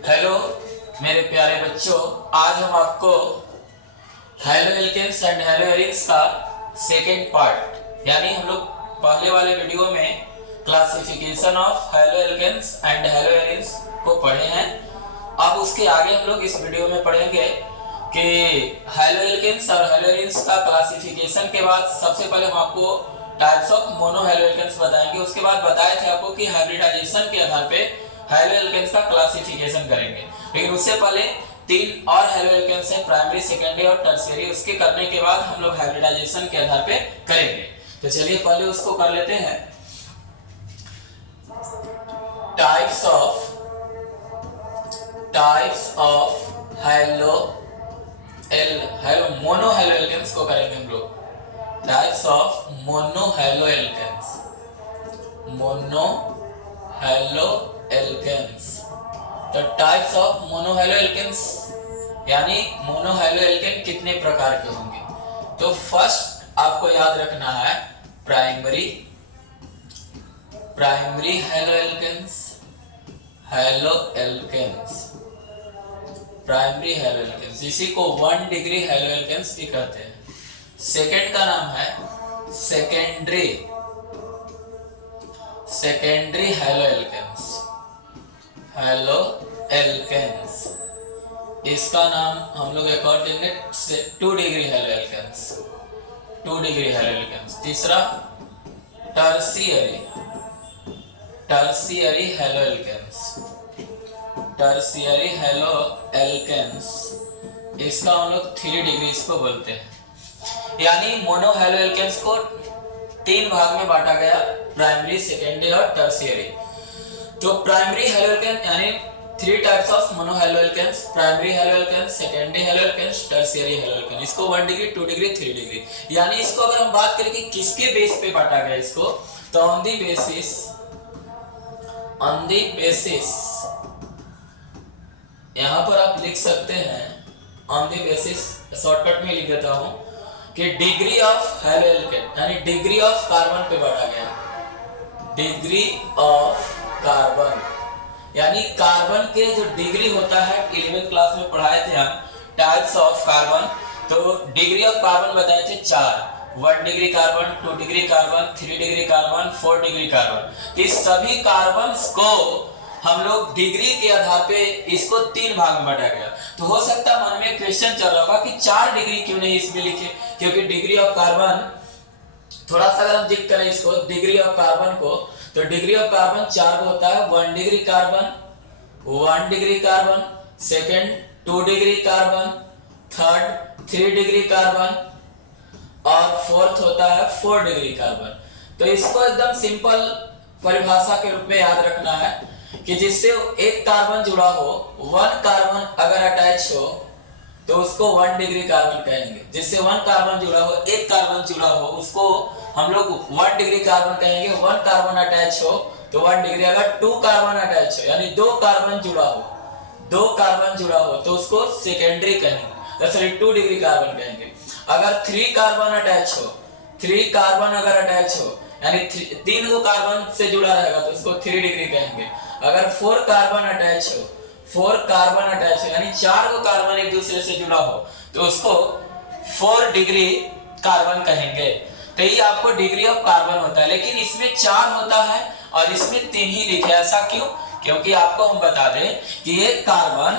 Hello मेरे प्यारे बच्चों, आज हम आपको haloalkanes and haloarenes का सेकेंड पार्ट यानी हम लोग पहले वाले वीडियो में classification of haloalkanes and haloarenes को पढ़े हैं। अब उसके आगे हम लोग इस वीडियो में पढ़ेंगे कि हेलो एल्केन्स और हेलो एरिन्स का क्लासिफिकेशन के बाद सबसे पहले हम आपको types of mono halo alkanes बताएंगे। उसके बाद बताए थे आपको कि हाइब्रिडाइजेशन के आधार पे हेलो एल्केन्स का क्लासिफिकेशन करेंगे, लेकिन उससे पहले तीन और हेलो एल्केन्स हैं, प्राइमरी, सेकेंडरी और टर्शियरी। उसके करने के बाद हम लोग हाइब्रिडाइजेशन के आधार पे करेंगे। तो चलिए पहले उसको कर लेते हैं। Types of halo mono hello alkanes को करेंगे हम लोग। Types of mono hello alkanes, mono hello alkanes. तो types of mono hello alkanes यानी मोनो हेलो एल्केन कितने प्रकार के होंगे। तो फर्स्ट आपको याद रखना है primary halo alkanes, primary haloalkanes, इसी को 1 डिग्री हेलो एल्केन्स भी कहते हैं। सेकेंड का नाम है सेकेंडरी हेलो एल्केन्स, इसका नाम हम लोग एक और देंगे 2 डिग्री हेलो एल्केन्स। तीसरा टर्शियरी हेलो एल्केन्स, इसका हम लोग 3 डिग्री इसको बोलते हैं। यानी मोनो हेलो एल्केन्स को 3 भाग में बांटा गया, प्राइमरी, सेकेंडरी और टर्शियरी। तो प्राइमरी हेलो एल्केन यानी 3 types of mono halo alkanes, primary haloalkanes, secondary haloalkanes, tertiary haloalkane. इसको 1 डिग्री, 2 डिग्री, 3 डिग्री। यानी इसको अगर हम बात करें कि किसके बेस पे बांटा गया इसको, तो ऑन दी बेसिस यहां पर आप लिख सकते हैं ऑन दी बेसिस, शॉर्टकट में लिख देता हूं कि डिग्री ऑफ हेलो एल्केन यानी डिग्री ऑफ कार्बन पे बांटा गया। डिग्री ऑफ कार्बन यानी कार्बन के जो डिग्री होता है, 11th क्लास में पढ़ाए थे हम टाइप्स ऑफ कार्बन। तो डिग्री ऑफ कार्बन बताए थे 4, 1 degree carbon, 2 degree carbon, 3 degree carbon, 4 degree carbon. इस सभी कार्बन्स को हम लोग डिग्री के आधार पे इसको 3 भाग में बांटा गया। तो हो सकता है मन में क्वेश्चन चल रहा होगा कि 4 डिग्री क्यों नहीं इसमें लिखे, क्योंकि डिग्री ऑफ कार्बन थोड़ा सा अगर हम जिक्र करें इसको डिग्री ऑफ कार्बन को, तो डिग्री ऑफ कार्बन 4 होता है। 1 degree carbon, second 2 degree carbon, third 3 degree carbon और फोर्थ होता है 4 डिग्री कार्बन। तो इसको एकदम सिंपल परिभाषा के रूप में याद रखना है कि जिससे एक कार्बन जुड़ा हो, 1 कार्बन अगर अटैच हो तो उसको 1 डिग्री कार्बन कहेंगे। जिससे 1 कार्बन जुड़ा हो, एक कार्बन जुड़ा हो, उसको हम लोग 1 डिग्री कार्बन कहेंगे। 1 कार्बन अटैच हो तो 1 डिग्री। अगर 2 कार्बन अटैच हो यानी 2 कार्बन जुड़ा हो तो उसको सेकेंडरी कहेंगे, सॉरी 2 डिग्री कार्बन कहेंगे। अगर 3 कार्बन अटैच हो, 3 कार्बन अगर अटैच हो यानी 3 गो कार्बन से जुड़ा रहेगा तो उसको 3 डिग्री कहेंगे। अगर 4 कार्बन अटैच हो यानी 4 गो कार्बन एक दूसरे से जुड़ा हो तो उसको 4 डिग्री कार्बन कहेंगे। तो ये आपको डिग्री ऑफ कार्बन होता है, लेकिन इसमें 4 होता है और इसमें 3 ही लिखे। ऐसा क्यों? क्योंकि आपको हम बता दें कि एक कार्बन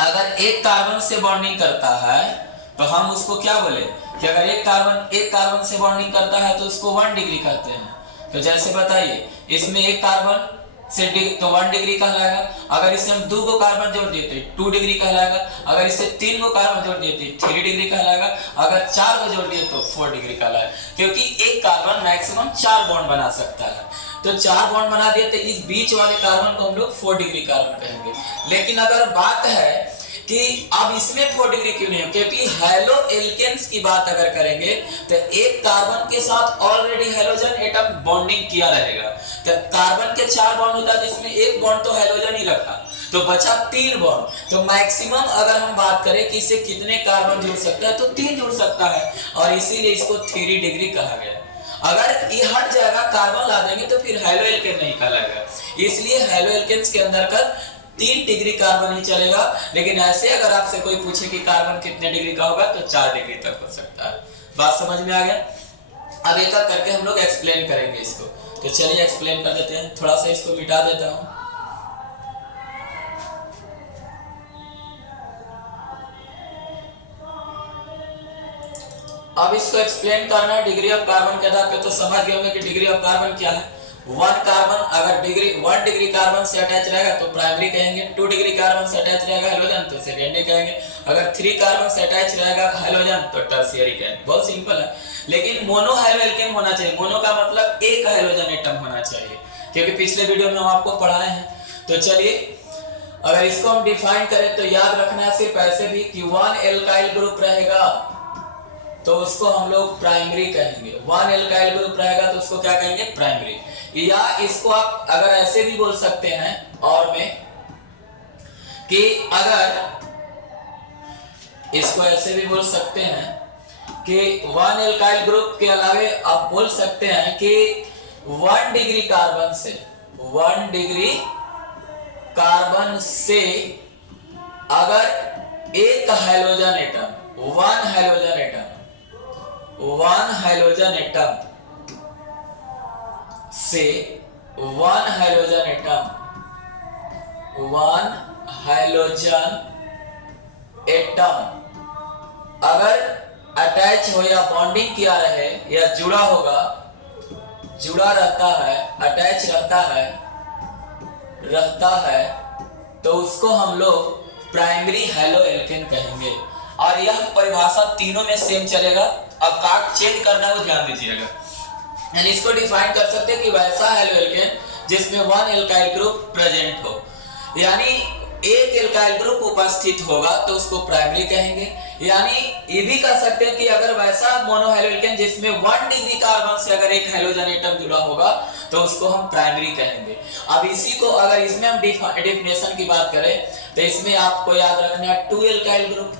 अगर एक कार्बन से बॉन्डिंग करता है तो हम उसको क्या बोले कि अगर एक कार्बन से बॉन्डिंग करता है तो उसको 1 डिग्री कहते हैं। तो जैसे बताइए, इसमें एक कार्बन से तो 1 डिग्री कहलाएगा। अगर इससे हम 2 गो कार्बन जोड़ देते 2 डिग्री कहलाएगा। अगर इससे 3 गो कार्बन जोड़ देते 3 डिग्री कहलाएगा। अगर 4 को जोड़ दिए तो 4 डिग्री कहलाएगा, क्योंकि एक कार्बन मैक्सिमम 4 बॉन्ड बना सकता है। तो 4 बॉन्ड बना दिए तो इस बीच वाले कार्बन को हम लोग 4 डिग्री कार्बन कहेंगे। लेकिन अगर बात है कि अब इसमें 4 डिग्री क्यों नहीं है, क्योंकि हेलो एल्केन्स की बात अगर करेंगे तो एक कार्बन के साथ ऑलरेडी हेलोजन एटम बॉन्डिंग किया रहेगा। तो कार्बन के 4 बॉन्ड होता है जिसमें एक बॉन्ड तो हेलोजन ही रखा, तो बचा 3 बॉन्ड। तो मैक्सिमम अगर हम बात करें कि इससे कितने कार्बन जुड़ सकता है तो 3 जुड़ सकता है, और इसीलिए इसको 3 डिग्री कहा गया। अगर ये हट जाएगा, कार्बन ला देंगे तो फिर हेलो एल्केन नहीं कहलाएगा। इसलिए हेलो एल्केन्स के अंदर का 3 डिग्री कार्बन ही चलेगा, लेकिन ऐसे अगर आपसे कोई पूछे कि कार्बन कितने डिग्री का होगा तो 4 डिग्री तक हो सकता है। बात समझ में आ गया? अब एक एक करके हम लोग एक्सप्लेन करेंगे इसको, तो चलिए एक्सप्लेन कर देते हैं। थोड़ा सा इसको मिटा देता हूं। अब इसको एक्सप्लेन करना है डिग्री ऑफ कार्बन के आधार पे, तो समझ गए होंगे कि डिग्री ऑफ कार्बन क्या है। 1 कार्बन अगर 1 डिग्री कार्बन से अटैच रहेगा तो प्राइमरी कहेंगे, 2 डिग्री कार्बन से अटैच रहेगा हाइड्रोजन तो सेकेंडरी कहेंगे, अगर 3 कार्बन से अटैच रहेगा हाइड्रोजन तो टर्शियरी कहेंगे। बहुत सिंपल है। लेकिन मोनो हाइड्रोएल्केन होना चाहिए। मोनो का मतलब एक हाइड्रोजन एटम होना चाहिए, क्योंकि पिछले वीडियो में हम आपको पढ़ाए हैं। तो चलिए अगर इसको हम डिफाइन करें तो याद रखना है सिर्फ ऐसे भी कि 1 एल्काइल ग्रुप रहेगा तो उसको हम लोग प्राइमरी कहेंगे। 1 एल्काइल ग्रुप रहेगा तो उसको क्या कहेंगे? प्राइमरी। या इसको आप अगर ऐसे भी बोल सकते हैं और में कि अगर इसको ऐसे भी बोल सकते हैं कि 1 एल्काइल ग्रुप के अलावे आप बोल सकते हैं कि 1 डिग्री कार्बन से 1 डिग्री कार्बन से अगर एक hydrogen atom 1 hydrogen atom 1 hydrogen atom से 1 हाइड्रोजन एटम 1 हाइड्रोजन एटम अगर अटैच हो या बॉन्डिंग किया रहे या जुड़ा होगा, जुड़ा रहता है, अटैच रहता है तो उसको हम लोग प्राइमरी हाइड्रोएल्केन कहेंगे। और यह परिभाषा तीनों में सेम चलेगा। अब काट चेंज करना है वो ध्यान दीजिएगा। यानी इसको डिफाइन कर सकते हैं कि वैसा हाइड्रोएल्केन जिसमें 1 एल्काइल ग्रुप प्रेजेंट हो, यानी एक एल्काइल ग्रुप उपस्थित होगा तो उसको प्राइमरी कहेंगे। यानी ये भी कह सकते हैं कि अगर वैसा मोनोहाइड्रोएल्केन जिसमें 1 डिग्री कार्बन से अगर एक हाइड्रोजन एटम जुड़ा होगा तो उसको हम प्राइमरी कहेंगे। अब इसी को अगर इसमें हम डेफिनेशन की बात करें तो इसमें आपको याद रखना है 2 एल्काइल ग्रुप,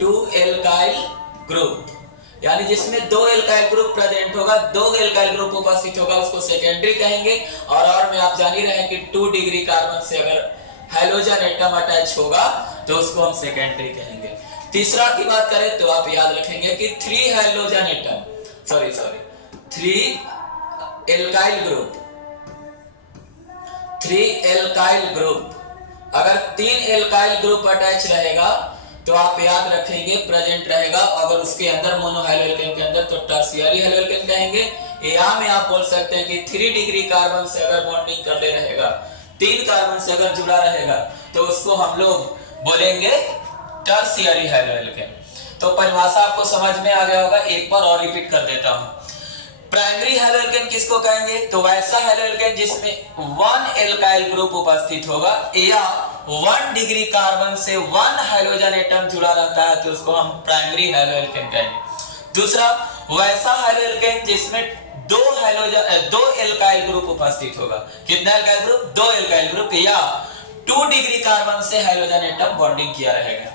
2 एल्काइल ग्रुप यानी जिसमें 2 एल्काइल ग्रुप प्रेजेंट होगा, 2 एल्काइल ग्रुप उपस्थित होगा, उसको सेकेंडरी कहेंगे। और में आप जान ही रहे हैं कि 2 डिग्री कार्बन से अगर हाइड्रोजन एटम अटैच होगा तो उसको हम सेकेंडरी कहेंगे। तीसरा की बात करें तो आप याद रखेंगे कि 3 hydrogen atom 3 alkyl group 3 alkyl group अगर 3 एल्काइल ग्रुप अटैच रहेगा तो आप याद रखेंगे प्रेजेंट रहेगा। अगर उसके अंदर मोनोहाइड्रोएल्केन के अंदर तो टर्शियरी हाइड्रोएल्केन कहेंगे। या में आप बोल सकते हैं कि 3 डिग्री कार्बन से अगर बॉन्डिंग कर ले रहेगा, 3 कार्बन से अगर जुड़ा रहेगा तो उसको हम लोग बोलेंगे टर्शियरी हाइड्रोएल्केन। तो परिभाषा आपको समझ में आ गया होगा। एक बार और रिपीट कर देता हूं। प्राइमरी हाइड्रोएल्केन किसको कहेंगे? तो वैसा हाइड्रोएल्केन जिसमें 1 एल्काइल ग्रुप उपस्थित होगा या 1 डिग्री कार्बन से 1 हाइड्रोजन एटम जुड़ा रहता है तो उसको हम प्राइमरी हाइड्रोएल्केन कहेंगे। दूसरा, वैसा हाइड्रोएल्केन जिसमें 2 एल्काइल ग्रुप उपस्थित होगा। कितना एल्काइल ग्रुप? 2 एल्काइल ग्रुप या 2 डिग्री कार्बन से हाइड्रोजन एटम बॉन्डिंग किया रहेगा।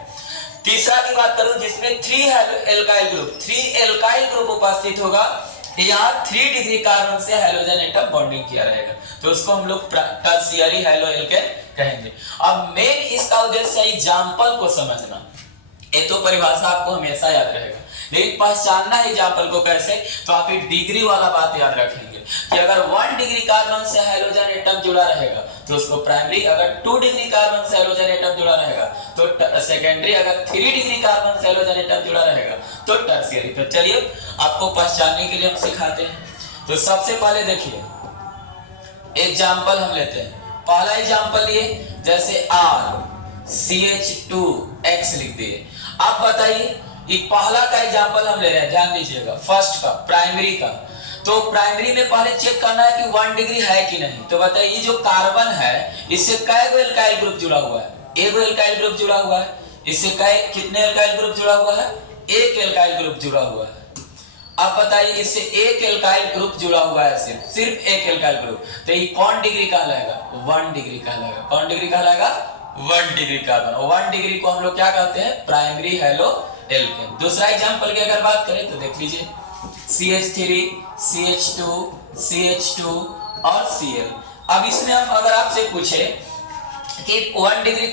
तीसरा की बात करूं जिसमें 3 एल्काइल ग्रुप उपस्थित होगा या 3 डिग्री कार्बन से हाइड्रोजन एटम बॉन्डिंग किया रहेगा तो उसको हम लोग टर्शियरी हाइड्रोएल्केन कहेंगे। अब मेन इसका उद्देश्य है एग्जांपल को समझना। ये तो परिभाषा आपको हमेशा याद रहेगा, लेकिन पहचानना है एग्जांपल को कैसे, तो आप एक डिग्री वाला बात याद रखेंगे कि अगर 1 डिग्री कार्बन से हाइड्रोजन एटम जुड़ा रहेगा तो उसको प्राइमरी, अगर 2 डिग्री कार्बन से हाइड्रोजन एटम जुड़ा रहेगा तो सेकेंडरी, अगर 3 डिग्री कार्बन से हाइड्रोजन एटम जुड़ा रहेगा तो टर्शियरी। तो चलिए आपको पहचानने के लिए हम सिखाते हैं। तो सबसे पहले देखिए एग्जांपल हम लेते हैं। पहला एग्जांपल ये जैसे RCH2X लिख दिए। आप बताइए ये पहला का एग्जांपल हम ले रहे हैं, ध्यान दीजिएगा, फर्स्ट का प्राइमरी का। तो प्राइमरी में पहले चेक करना है कि 1 डिग्री है कि नहीं। तो बताइए ये जो कार्बन है इससे कै गो एल्काइल ग्रुप जुड़ा हुआ है? एक एल्काइल ग्रुप जुड़ा हुआ है। इससे कितने एल्काइल ग्रुप जुड़ा हुआ है? एक एल्काइल ग्रुप जुड़ा हुआ है। अब बताइए इससे एक एल्काइल ग्रुप जुड़ा हुआ है, सिर्फ एक एल्काइल ग्रुप, तो ये कौन डिग्री कहलाएगा? 1 डिग्री कहलाएगा। कौन डिग्री कहलाएगा? 1 डिग्री कार्बन। 1 डिग्री को हम लोग क्या कहते हैं? प्राइमरी हाइड्रोएल्केन। दूसरा एग्जांपल की अगर बात करें तो देख लीजिए CH3, CH2 और Cl। अब इसमें हम अगर आपसे पूछे कि 1 डिग्री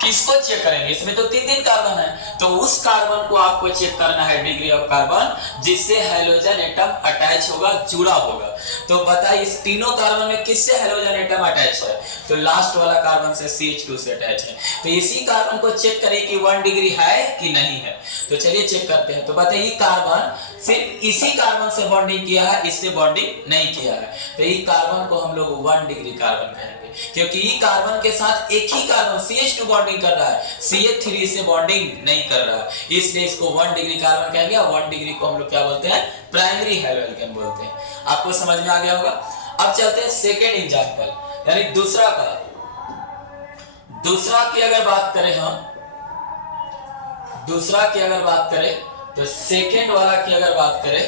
किसको चेक करेंगे, इसमें तो 3 कार्बन है, तो उस कार्बन को आपको चेक करना है डिग्री ऑफ कार्बन जिससे हाइड्रोजन एटम अटैच होगा, जुड़ा होगा। तो बताइए इस तीनों कार्बन में किससे हाइड्रोजन एटम अटैच है, तो लास्ट वाला कार्बन से CH2 से अटैच है। तो इसी कार्बन को चेक करें कि 1 डिग्री है कि नहीं है। तो चलिए चेक करते हैं। तो बताइए कार्बन सिर्फ इसी कार्बन से बॉन्डिंग किया है, इससे बॉन्डिंग नहीं किया है, तो ये कार्बन को हम लोग 1 डिग्री कार्बन कहेंगे, क्योंकि ये कार्बन के साथ एक ही कार्बन CH2 बॉन्डिंग कर रहा है, CH3 से बॉन्डिंग नहीं कर रहा है, इसलिए इसको 1 डिग्री कार्बन कहेंगे। और 1 डिग्री को हम लोग क्या बोलते हैं, प्राइमरी हैलोएल्केन बोलते हैं। आपको समझ में आ गया होगा। अब चलते हैं सेकेंड एग्जांपल, यानी दूसरा की अगर बात करें हम, दूसरा की अगर बात करें तो सेकेंड वाला की अगर बात करें,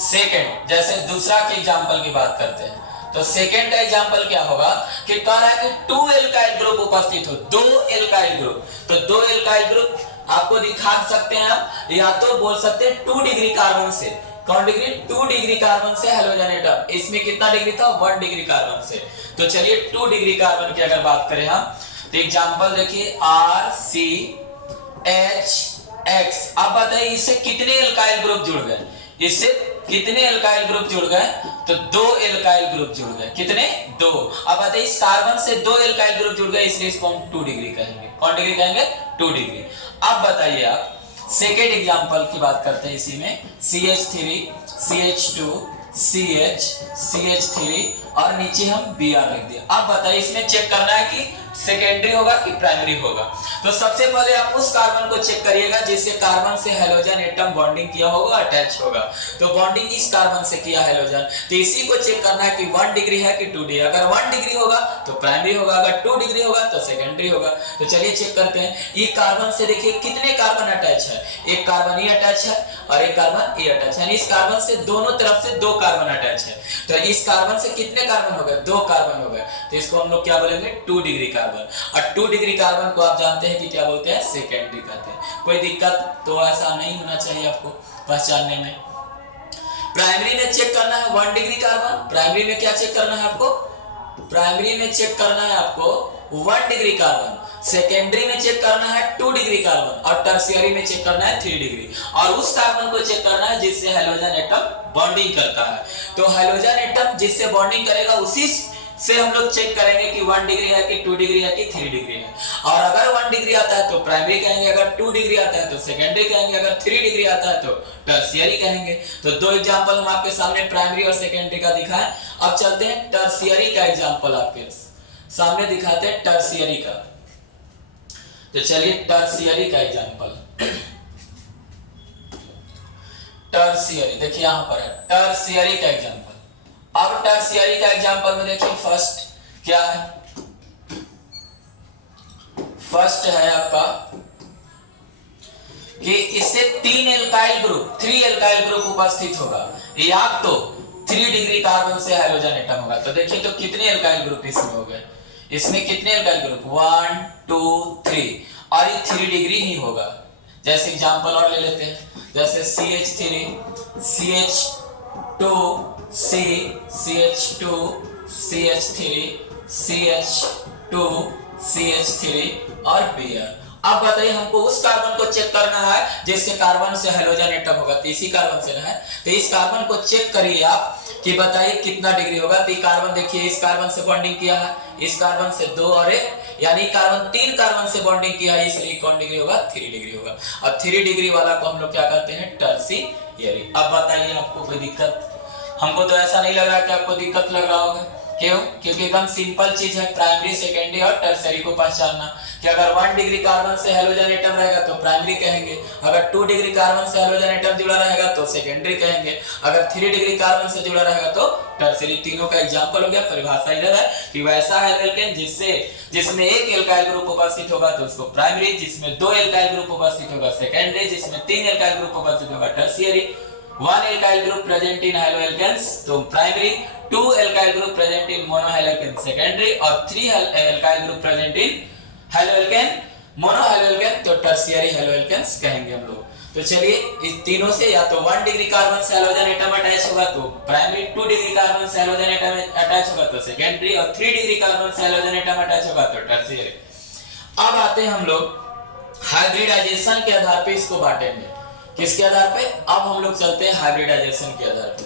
सेकेंड जैसे दूसरा के एग्जांपल की बात करते हैं, तो सेकेंड का एग्जांपल क्या होगा कि कह रहा है कि 2 एल्काइल ग्रुप उपस्थित हो, 2 एल्काइल ग्रुप। तो 2 एल्काइल ग्रुप आपको दिखा सकते हैं आप, या तो बोल सकते हैं 2 डिग्री कार्बन से। कौन डिग्री, 2 डिग्री कार्बन से हाइड्रोजन एटम, इसमें कितना डिग्री था, 1 डिग्री कार्बन से। तो चलिए 2 डिग्री कार्बन की अगर बात करें हम, तो एग्जांपल देखिए RCHX। अब बताइए इससे कितने एल्काइल ग्रुप जुड़ गए, इससे कितने एल्काइल ग्रुप जुड़ गए, तो 2 एल्काइल ग्रुप जुड़ गए। कितने, 2। अब बताइए इस कार्बन से 2 एल्काइल ग्रुप जुड़ गए, इसलिए इसको हम 2 डिग्री कहेंगे। कौन डिग्री कहेंगे, 2 डिग्री। अब बताइए आप सेकेंड एग्जांपल की बात करते हैं, इसी में CH3 CH2 CH CH3 और नीचे हम Br लिख दिया। अब बताइए इसमें चेक करना है कि सेकेंडरी होगा कि प्राइमरी होगा। तो सबसे पहले आप उस कार्बन को चेक करिएगा जिससे कार्बन से हाइड्रोजन एटम बॉन्डिंग किया होगा, अटैच होगा। तो बॉन्डिंग इस कार्बन से किया हाइड्रोजन, तो इसी को चेक करना है कि 1 डिग्री है कि 2 डिग्री। अगर 1 डिग्री होगा तो प्राइमरी होगा, अगर 2 डिग्री होगा तो सेकेंडरी होगा। तो चलिए चेक करते हैं। ये कार्बन से देखिए कितने कार्बन अटैच है, एक कार्बन ये अटैच है और एक कार्बन ये अटैच है, यानी इस कार्बन से दोनों तरफ से 2 कार्बन अटैच है। तो इस कार्बन से कितने कार्बन हो गए, 2 कार्बन हो गए, तो इसको हम लोग क्या बोलेंगे, 2 डिग्री कार्बन। और 2 डिग्री कार्बन को आप जानते हैं कि क्या बोलते हैं, सेकेंडरी कहते हैं। कोई दिक्कत तो ऐसा नहीं होना चाहिए आपको पहचानने में। प्राइमरी में चेक करना है 1 डिग्री कार्बन, प्राइमरी में क्या चेक करना है आपको, प्राइमरी में चेक करना है आपको 1 डिग्री कार्बन, सेकेंडरी में चेक करना है 2 डिग्री कार्बन और टर्शियरी में चेक करना है 3 डिग्री। और उस कार्बन को चेक करना है जिससे हाइड्रोजन एटम बॉन्डिंग करता है। तो हाइड्रोजन एटम जिससे बॉन्डिंग करेगा उसी से हम लोग चेक करेंगे कि 1 डिग्री है कि 2 डिग्री है कि 3 डिग्री है। और अगर 1 डिग्री आता है तो प्राइमरी कहेंगे, अगर 2 डिग्री आता है तो सेकेंडरी कहेंगे, अगर 3 डिग्री आता है तो टर्शियरी कहेंगे। तो 2 एग्जांपल हम आपके सामने प्राइमरी और सेकेंडरी का दिखाएं। अब चलते हैं टर्शियरी का एग्जांपल आपके सामने दिखाते हैं, टर्शियरी का। तो चलिए टर्शियरी का एग्जांपल, टर्शियरी देखिए यहां पर है टर्शियरी का एग्जांपल। अब टर्शियरी का एग्जांपल में देखिए फर्स्ट क्या है, फर्स्ट है आपका कि इससे 3 एल्काइल ग्रुप उपस्थित होगा, या तो 3 डिग्री कार्बन से हाइड्रोजन एटम होगा। तो देखिए तो कितने एल्काइल ग्रुप इसमें हो गए, इसमें कितने एल्काइल ग्रुप, 1 2 3, और ये 3 डिग्री ही होगा। जैसे एग्जांपल और ले लेते हैं, जैसे CH3 CH2 C CH2 CH3 CH2 CH3 और Br। अब बताइए हमको उस कार्बन को चेक करना है जिससे कार्बन से हाइड्रोजन एटम होगा, तो इसी कार्बन से है। तो इस कार्बन को चेक करिए आप कि बताइए कितना डिग्री होगा। तो कार्बन देखिए इस कार्बन से बॉन्डिंग किया है, इस कार्बन से 2 और 1, यानी कार्बन 3 कार्बन से बॉन्डिंग किया है, इसलिए कौन डिग्री होगा, 3 डिग्री होगा। और 3 डिग्री वाला को हम लोग क्या कहते हैं, टर्शियरी। अब बताइए आपको कोई दिक्कत, हमको तो ऐसा नहीं लग रहा कि आपको दिक्कत लग रहा होगा। क्यों, क्योंकि एकदम सिंपल चीज है प्राइमरी सेकेंडरी और टर्शियरी को पहचानना। कि अगर 1 डिग्री कार्बन से हाइड्रोजन एटम रहेगा तो प्राइमरी कहेंगे, अगर 2 डिग्री कार्बन से हाइड्रोजन एटम जुड़ा रहेगा तो सेकेंडरी कहेंगे, अगर 3 डिग्री कार्बन से जुड़ा रहेगा तो टर्शियरी। तीनों का एग्जांपल हो गया। परिभाषा इधर है कि वैसा एल्केन जिसमें 1 एल्काइल ग्रुप उपस्थित होगा तो उसको प्राइमरी, जिसमें 2 एल्काइल ग्रुप उपस्थित होगा सेकेंडरी, जिसमें 3 एल्काइल ग्रुप उपस्थित होगा tertiary. 1 alkyl group present in haloalkanes तो primary, 2 alkyl group present in monohaloalkane secondary, और 3 alkyl group present in haloalkane मोनोहैलोअल्केन तो टर्शियरी हैलोअल्केन्स कहेंगे हम लोग। तो चलिए इस तीनों से या तो 1 डिग्री कार्बन से हैलोजन एटम अटैच होगा तो प्राइमरी, 2 डिग्री कार्बन से हैलोजन एटम अटैच होगा तो सेकेंडरी, और 3 डिग्री कार्बन से हैलोजन एटम अटैच होगा तो टर्शियरी। अब आते हैं हम लोग हाइब्रिडाइजेशन के आधार पे इसको बांटेंगे। किसके आधार पे? अब हम लोग चलते हैं हाइब्रिडाइजेशन के आधार पे।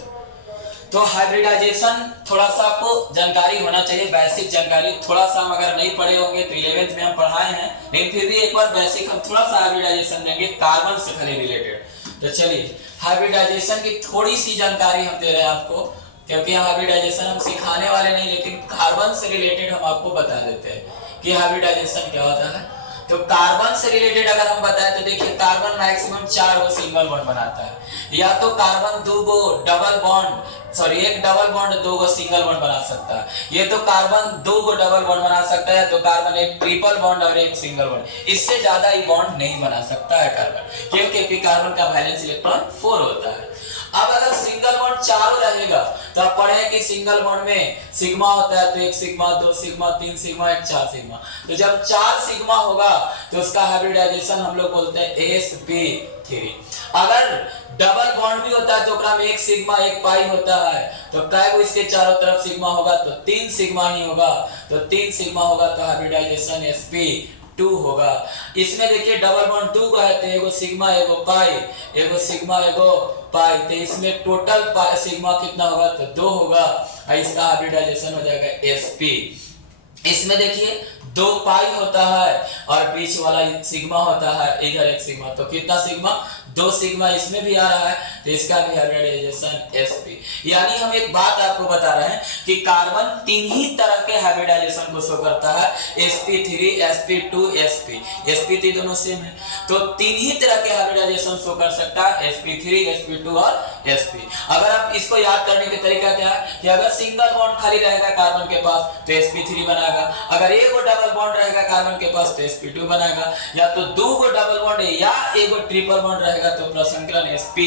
तो हाइब्रिडाइजेशन थोड़ा सा आपको जानकारी होना चाहिए, बेसिक जानकारी। थोड़ा सा हम अगर नहीं पढ़े होंगे तो 11th में हम पढ़ाए हैं, लेकिन फिर भी एक बार बेसिक हम थोड़ा सा हाइब्रिडाइजेशन देंगे कार्बन से खाली रिलेटेड। तो चलिए हाइब्रिडाइजेशन की थोड़ी सी जानकारी हम दे रहे हैं आपको, क्योंकि हाइब्रिडाइजेशन हम सिखाने वाले नहीं, लेकिन कार्बन से रिलेटेड हम आपको बता देते हैं कि हाइब्रिडाइजेशन क्या होता है। तो कार्बन से रिलेटेड अगर हम बताएं तो देखिए कार्बन मैक्सिमम 4 गो सिंगल बॉन्ड बनाता है, या तो कार्बन 2 गो double bond, sorry 1 double bond 2 गो सिंगल बॉन्ड बना सकता है, ये तो कार्बन 2 गो डबल बॉन्ड बना सकता है, तो कार्बन 1 ट्रिपल बॉन्ड और 1 सिंगल बॉन्ड, इससे ज्यादा ही बॉन्ड नहीं बना सकता है कार्बन, क्योंकि कार्बन का वैलेंस इलेक्ट्रॉन 4 होता है। अब अगर सिंगल बॉन्ड चारों रहेगा तो आप पढ़े कि सिंगल बॉन्ड में सिग्मा होता है, तो 1 सिग्मा, 2 सिग्मा, 3 सिग्मा, 1 4 सिग्मा। तो जब 4 सिग्मा होगा तो उसका हाइब्रिडाइजेशन हम लोग बोलते हैं sp3। अगर डबल बॉन्ड भी होता है तो उसका में 1 सिग्मा 1 पाई होता है, तो काय इसके चारों तरफ सिग्मा होगा तो 3 सिग्मा ही होगा, तो 3 सिग्मा होगा तो हाइब्रिडाइजेशन sp2 होगा। इसमें देखिए डबल बॉन्ड 2 का है तो एगो सिग्मा एगो पाई, एगो सिग्मा एगो पाई, तो इसमें टोटल सिग्मा कितना होगा तो 2 होगा, और इसका हाइब्रिडाइजेशन हो जाएगा sp। इसमें देखिए 2 पाई होता है और बीच वाला सिग्मा होता है, इधर 1 सिग्मा, तो कितना सिग्मा 2 सिग्मा इसमें भी आ रहा है, तो इसका भी हाइब्रिडाइजेशन sp। यानी हम एक बात आपको बता रहे हैं कि कार्बन 3 ही तरह के हाइब्रिडाइजेशन को शो करता है, sp3 sp2 sp। sp3 दोनों सेम है, तो 3 ही तरह के हाइब्रिडाइजेशन शो कर सकता है, sp3 sp2 और sp। अगर आप इसको याद करने का तरीका क्या है कि अगर सिंगल बॉन्ड खाली रहेगा कार्बन के पास तो sp3 बनाएगा, अगर एगो डबल बॉन्ड रहेगा कार्बन के पास तो sp2 बनाएगा, या तो 2 गो डबल बॉन्ड या एगो ट्रिपल बॉन्ड रहेगा तो प्रसंकरण sp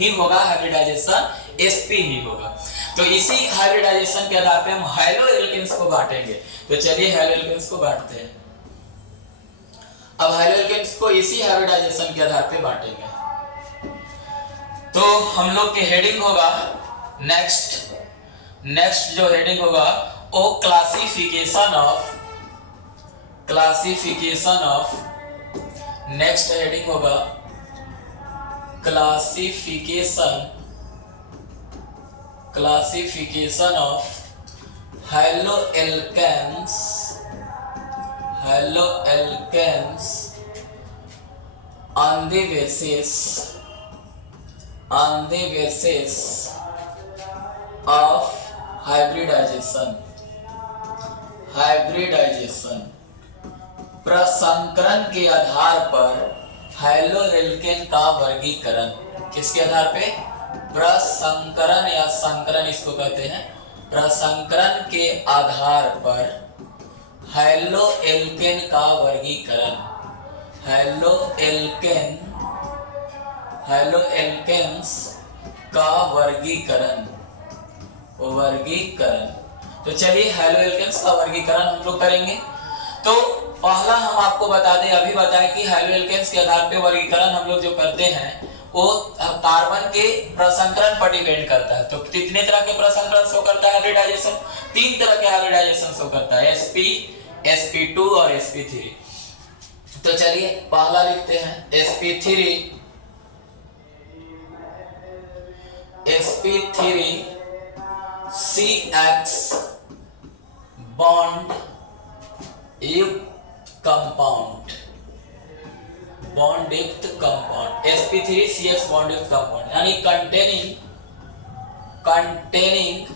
ही होगा, हाइब्रिडाइजेशन sp ही होगा। तो इसी हाइब्रिडाइजेशन के आधार पे हम हाइलो एल्केन्स को बांटेंगे। तो चलिए हाइलो एल्केन्स को बांटते हैं। अब हाइलो एल्केन्स को इसी हाइब्रिडाइजेशन के आधार पे बांटेंगे। तो हम लोग के हेडिंग होगा नेक्स्ट जो हेडिंग होगा वो क्लासिफिकेशन ऑफ नेक्स्ट हेडिंग होगा classification of haloalkanes on the basis of hybridization प्रसंकरण के आधार पर हाइलो एल्केन का वर्गीकरण। किसके आधार पे? प्रसंकरण या संकरण इसको कहते हैं। प्रसंकरण के आधार पर हाइलो एल्केन का वर्गीकरण, हाइलो एल्केन्स का वर्गीकरण। तो चलिए हाइलो एल्केन्स का वर्गीकरण हम लोग करेंगे। तो पहला हम आपको बता दें, अभी बताएं कि हाइलो एल्केन्स के आधार पे वर्गीकरण हम लोग जो करते हैं वो कार्बन के प्रसंकरण पर डिपेंड करता है। तो कितने तरह के प्रसंकरण शो करता है हाइब्रिडाइजेशन? 3 तरह के हाइब्रिडाइजेशन शो करता है, sp, sp2 और sp3। तो चलिए पहला लिखते हैं sp3 CX बॉन्ड युक्त कंपाउंड, sp3 CX बॉन्ड युक्त कंपाउंड, यानी containing containing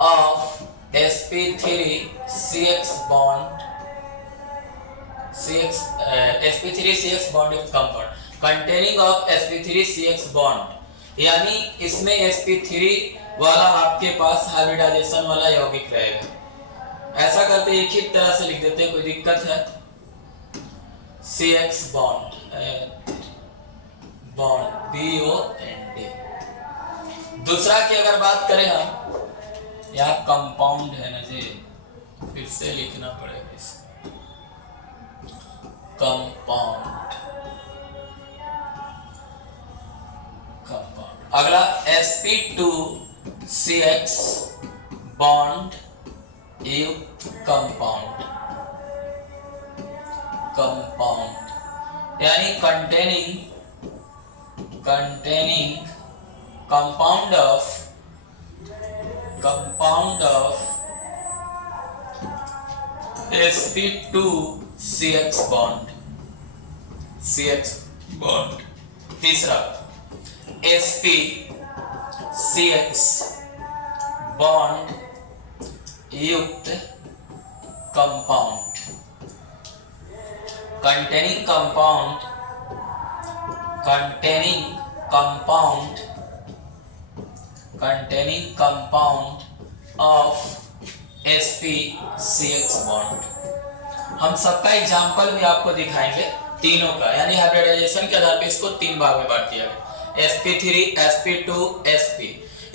of sp3 CX bond युक्त compound, containing of sp3 CX bond, यानी इसमें sp3 वाला आपके पास हाइब्रिडाइजेशन वाला यौगिक रहेगा। ऐसा करते एक ही तरह से लिख देते हैं, कोई दिक्कत है? CX bond BOND। दूसरा की अगर बात करें हम, यहाँ कंपाउंड है ना जी, फिर से लिखना पड़ेगा इसको, कंपाउंड। अगला sp2CX बॉन्ड युक्त कंपाउंड यानी containing compound of sp2CX bond तीसरा sp-CX बॉन्ड युक्त compound containing compound of sp-CX bond। हम सबका एग्जाम्पल भी आपको दिखाएंगे तीनों का, यानी हाइब्रिडाइजेशन के आधार पर इसको तीन भाग में बांट दिया गया, sp3 sp2 sp।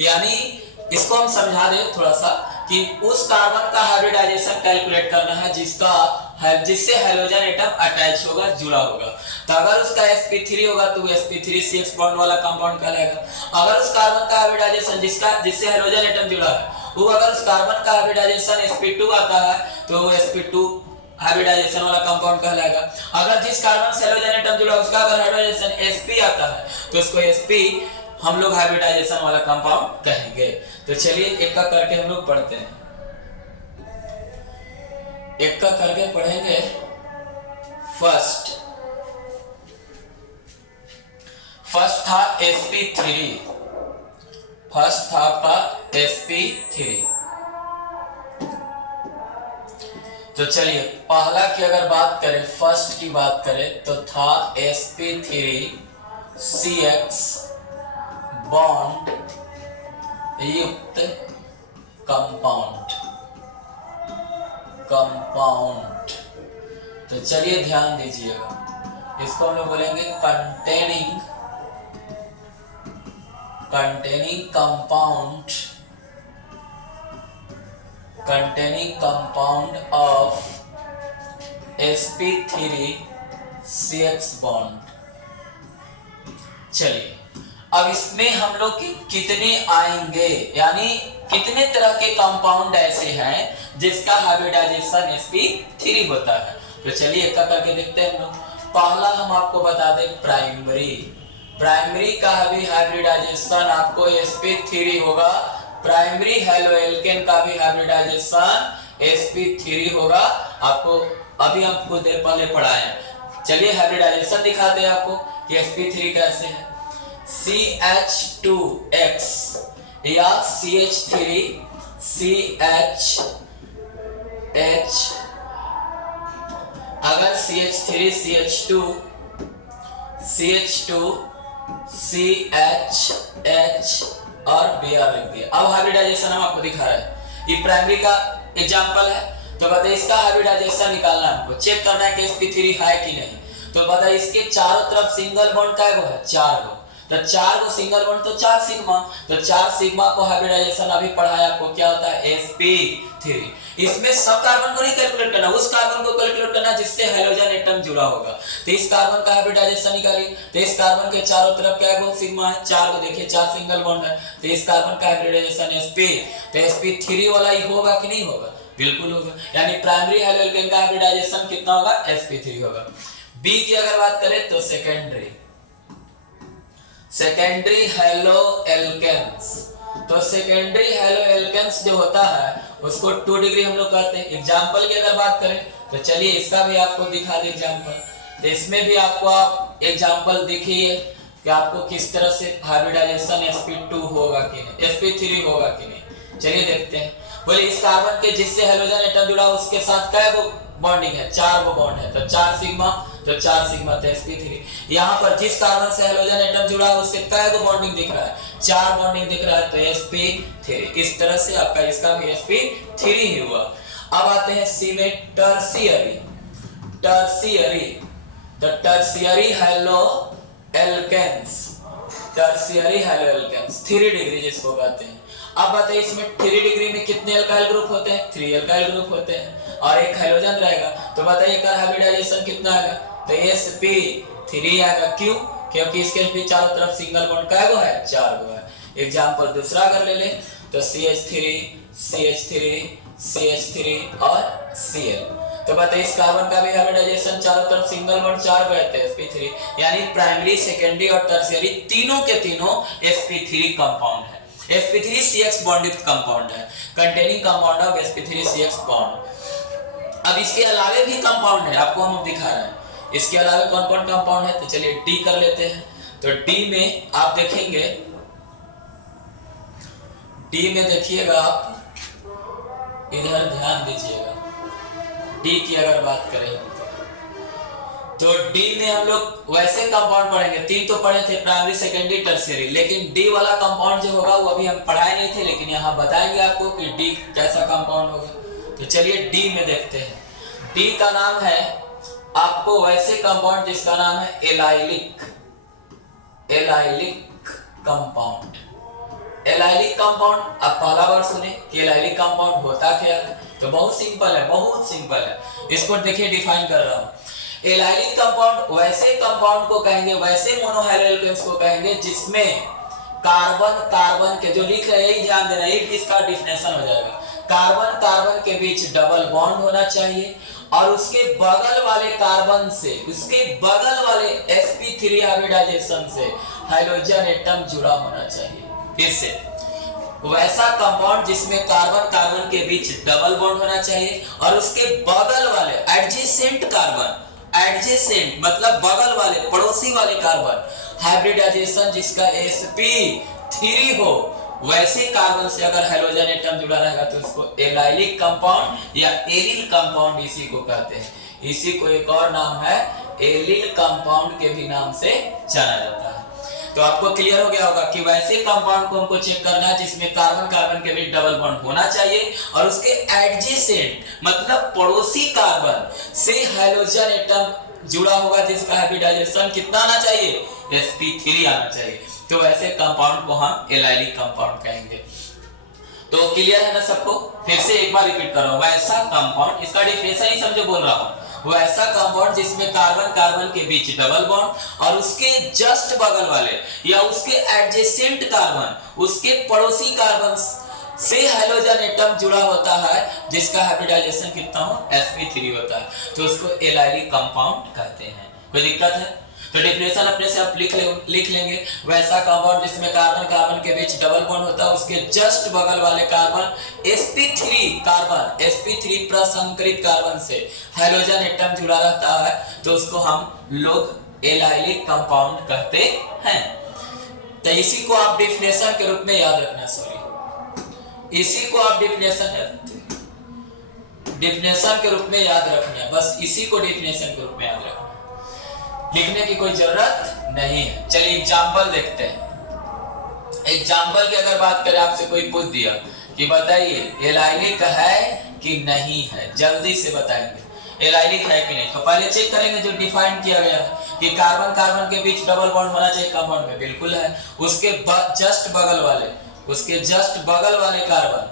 यानी इसको हम समझा दें थोड़ा सा कि उस कार्बन का हाइब्रिडाइजेशन कैलकुलेट करना है जिससे हाइड्रोजन एटम अटैच होगा, जुड़ा होगा। तो अगर उसका sp3 होगा तो sp3CX बॉन्ड वाला कंपाउंड कहलाएगा। अगर उस कार्बन का हाइब्रिडाइजेशन जिससे हाइड्रोजन एटम जुड़ा है, वो अगर उस कार्बन का हाइब्रिडाइजेशन sp2 आता है तो वो sp2 हाइब्रिडाइजेशन वाला कंपाउंड कहलाएगा। अगर जिस कार्बन से हाइड्रोजन एटम जुड़ा उसका अगर हाइब्रिडाइजेशन sp आता है तो इसको sp हम लोग हाइब्रिडाइजेशन वाला कंपाउंड कहेंगे। तो चलिए एक का करके हम लोग पढ़ते हैं, एक का करके पढ़ेंगे। फर्स्ट था sp3, फर्स्ट था आपका sp3। तो चलिए पहला की अगर बात करें, फर्स्ट की बात करें तो था sp3CX बॉन्ड युक्त कंपाउंड। तो चलिए ध्यान दीजिएगा, इसको हम लोग बोलेंगे containing compound of sp3CX bond. चलिए अब इसमें हम लोग कितने आएंगे, यानी कितने तरह के कंपाउंड ऐसे हैं जिसका हाइब्रिडाइजेशन sp3 होता है। तो चलिए एक करके देखते हैं हम लोग। पहला हम आपको बता दें प्राइमरी का भी हाइब्रिडाइजेशन आपको sp3 होगा। प्राइमरी हेलोएल्केन का भी हाइब्रिडाइजेशन sp3 होगा। आपको अभी हम कुछ देर पहले पढ़ाए। चलिए हाइब्रिडाइजेशन दिखाते हैं आपको कि sp3 कैसे है। CH2X या CH3CH अगर CH3CH2 CH2CH और Br लिख दिया। अब हाइब्रिडाइजेशन हम आपको दिखा रहे हैं, ये प्राइमरी का एग्जांपल है। तो बताइए इसका हाइब्रिडाइजेशन निकालना है, हमको चेक करना है कि sp3 है कि नहीं। तो बताइए इसके चारों तरफ सिंगल बॉन्ड का है 4 गो, तो 4 गो सिंगल बॉन्ड तो 4 सिग्मा, तो 4 सिग्मा को हाइब्रिडाइजेशन अभी पढ़ाया आपको, क्या होता है sp3। इसमें सब कार्बन को नहीं कैलकुलेट करना, उस कार्बन को कैलकुलेट करना जिससे हाइड्रोजन एटम जुड़ा होगा। तो इस कार्बन का हाइब्रिडाइजेशन निकालिए। तो इस कार्बन के चारों तरफ क्या है, सिग्मा है, 4 को देखिए 4 सिंगल बॉन्ड है। तो इस कार्बन का हाइब्रिडाइजेशन sp, तो sp3 वाला ही होगा कि नहीं होगा, बिल्कुल होगा। यानी प्राइमरी हेलोएल्केन का हाइब्रिडाइजेशन कितना होगा, sp3 होगा। बी की अगर बात करें तो सेकेंडरी हेलोएल्केन्स। तो सेकेंडरी हेलोएल्केन्स जो होता है उसको 2 डिग्री हम लोग कहते हैं। एग्जांपल की अगर बात करें तो चलिए इसका भी आपको दिखा दे एग्जांपल। तो इसमें भी आपको आप एग्जांपल देखिए कि आपको किस तरह से हाइब्रिडाइजेशन sp2 होगा कि नहीं, sp3 होगा कि नहीं। चलिए देखते हैं। बोले इस कार्बन के जिससे हाइड्रोजन एटम जुड़ा उसके साथ क्या वो बॉन्डिंग है, 4 वो बॉन्ड है। तो 4 सिग्मा तो 4 सिग्मा तो sp3। यहाँ पर जिस कार्बन से हेलोजन एटम जुड़ा है उससे कै गो बॉन्डिंग दिख रहा है, 4 बॉन्डिंग दिख रहा है, तो sp3। इस तरह से आपका इसका भी sp3 ही हुआ। अब आते हैं सी में टर्शियरी। टर्शियरी, तो tertiary haloalkanes, tertiary haloalkanes 3 degree जिसको कहते हैं। अब बताइए इसमें 3 डिग्री में कितने एल्काइल ग्रुप होते हैं? 3 एल्काइल ग्रुप होते हैं और एक हाइड्रोजन रहेगा। तो बताइए इसका हाइब्रिडाइजेशन कितना आएगा? तो sp3 आएगा। क्यों? क्योंकि इसके भी चारों तरफ सिंगल बॉन्ड कै गो है? 4 गो है। एग्जांपल दूसरा अगर ले लें तो CH3 CH3 CH3 और Cl। तो बताइए इस कार्बन का भी हाइब्रिडाइजेशन चारों तरफ सिंगल बॉन्ड 4 गो है तो sp3, यानी प्राइमरी, सेकेंडरी और टर्शियरी तीनों के तीनों sp3 कंपाउंड है। sp3CX बॉन्डित कंपाउंड है, containing compound of sp3CX bond. अब इसके अलावे भी कंपाउंड है, आपको हम दिखा रहे हैं इसके अलावे कौन कौन कंपाउंड है। तो चलिए डी कर लेते हैं। तो डी में आप देखेंगे, डी में देखिएगा आप, इधर ध्यान दीजिएगा, डी की अगर बात करें तो डी में हम लोग वैसे कंपाउंड पढ़ेंगे, 3 तो पढ़े थे, प्राइमरी, सेकेंडरी, टर्शियरी, लेकिन डी वाला कंपाउंड जो होगा वो अभी हम पढ़ाए नहीं थे, लेकिन यहाँ बताएंगे आपको कि डी कैसा कंपाउंड होगा। तो चलिए डी में देखते हैं। डी का नाम है आपको वैसे कंपाउंड जिसका नाम है allylic, allylic compound. Allylic compound आप पहला बार सुने कि एलाइलिक कंपाउंड होता क्या है? तो बहुत सिंपल है, बहुत सिंपल है। इसको देखिए डिफाइन कर रहा हूं। एलाइलिक कंपाउंड वैसे कंपाउंड को कहेंगे, वैसे मोनोहाइड्रोजन को कहेंगे जिसमें कार्बन कार्बन के, जो लिख रहे हैं ध्यान देना, एक इसका डिफिनेशन हो जाएगा। कार्बन कार्बन के बीच डबल बॉन्ड होना चाहिए और उसके बगल वाले कार्बन से, उसके बगल वाले sp3 हाइब्रिडाइजेशन से हाइड्रोजन एटम जुड़ा होना चाहिए। इससे वैसा कंपाउंड जिसमें कार्बन कार्बन के बीच डबल बॉन्ड होना चाहिए और उसके बगल वाले एडजेसेंट कार्बन, एडजेसेंट मतलब बगल वाले, पड़ोसी वाले कार्बन हाइब्रिडाइजेशन जिसका sp3 हो, वैसे कार्बन से अगर हाइड्रोजन एटम जुड़ा रहेगा तो उसको एलाइलिक कंपाउंड या एलिल कंपाउंड इसी को कहते हैं। इसी को एक और नाम है एलिल कंपाउंड के भी नाम से जाना जाता है। तो आपको क्लियर हो गया होगा कि वैसे कंपाउंड को हमको चेक करना है जिसमें कार्बन कार्बन के बीच डबल बॉन्ड होना चाहिए और उसके एडजेसेंट मतलब पड़ोसी कार्बन से हाइड्रोजन एटम जुड़ा होगा जिसका हाइब्रिडाइजेशन कितना आना चाहिए? sp3 आना चाहिए। तो वैसे कंपाउंड को हम एलाइलिक कंपाउंड कहेंगे। तो क्लियर है ना सबको? फिर से एक बार रिपीट कर रहा हूं। वैसा कंपाउंड, इसका डिफिनेशन ही समझो बोल रहा हूं, वैसा कंपाउंड जिसमें कार्बन कार्बन के बीच डबल बॉन्ड और उसके जस्ट बगल वाले या उसके एडजेसेंट कार्बन, उसके पड़ोसी कार्बन से हाइड्रोजन एटम जुड़ा होता है जिसका हाइब्रिडाइजेशन कितना हो? sp3 होता है, तो उसको एलाइलिक कंपाउंड कहते हैं। कोई दिक्कत है? तो डेफिनेशन अपने से आप लिख लेंगे। वैसा कंपाउंड जिसमें कार्बन कार्बन के बीच डबल बॉन्ड होता है, उसके जस्ट बगल वाले कार्बन sp3 कार्बन sp3 प्रसंकरित कार्बन से हाइड्रोजन एटम जुड़ा रहता है, तो उसको हम लोग एलाइलिक कंपाउंड कहते हैं। तो इसी को आप डेफिनेशन के रूप में याद रखना, सॉरी, इसी को आप डेफिनेशन के रूप में याद रखना, बस इसी को डेफिनेशन के रूप में याद रखना, लिखने की कोई जरूरत नहीं है। चलिए एग्जाम्पल देखते हैं। एग्जाम्पल की अगर बात करें, आपसे कोई पूछ दिया कि बताइए एलाइलिक है कि नहीं है, जल्दी से बताएंगे एलाइलिक है कि नहीं। तो पहले चेक करेंगे जो डिफाइन किया गया है कि कार्बन कार्बन के बीच डबल बॉन्ड होना चाहिए, कंपाउंड में बिल्कुल है। उसके जस्ट बगल वाले, उसके जस्ट बगल वाले कार्बन,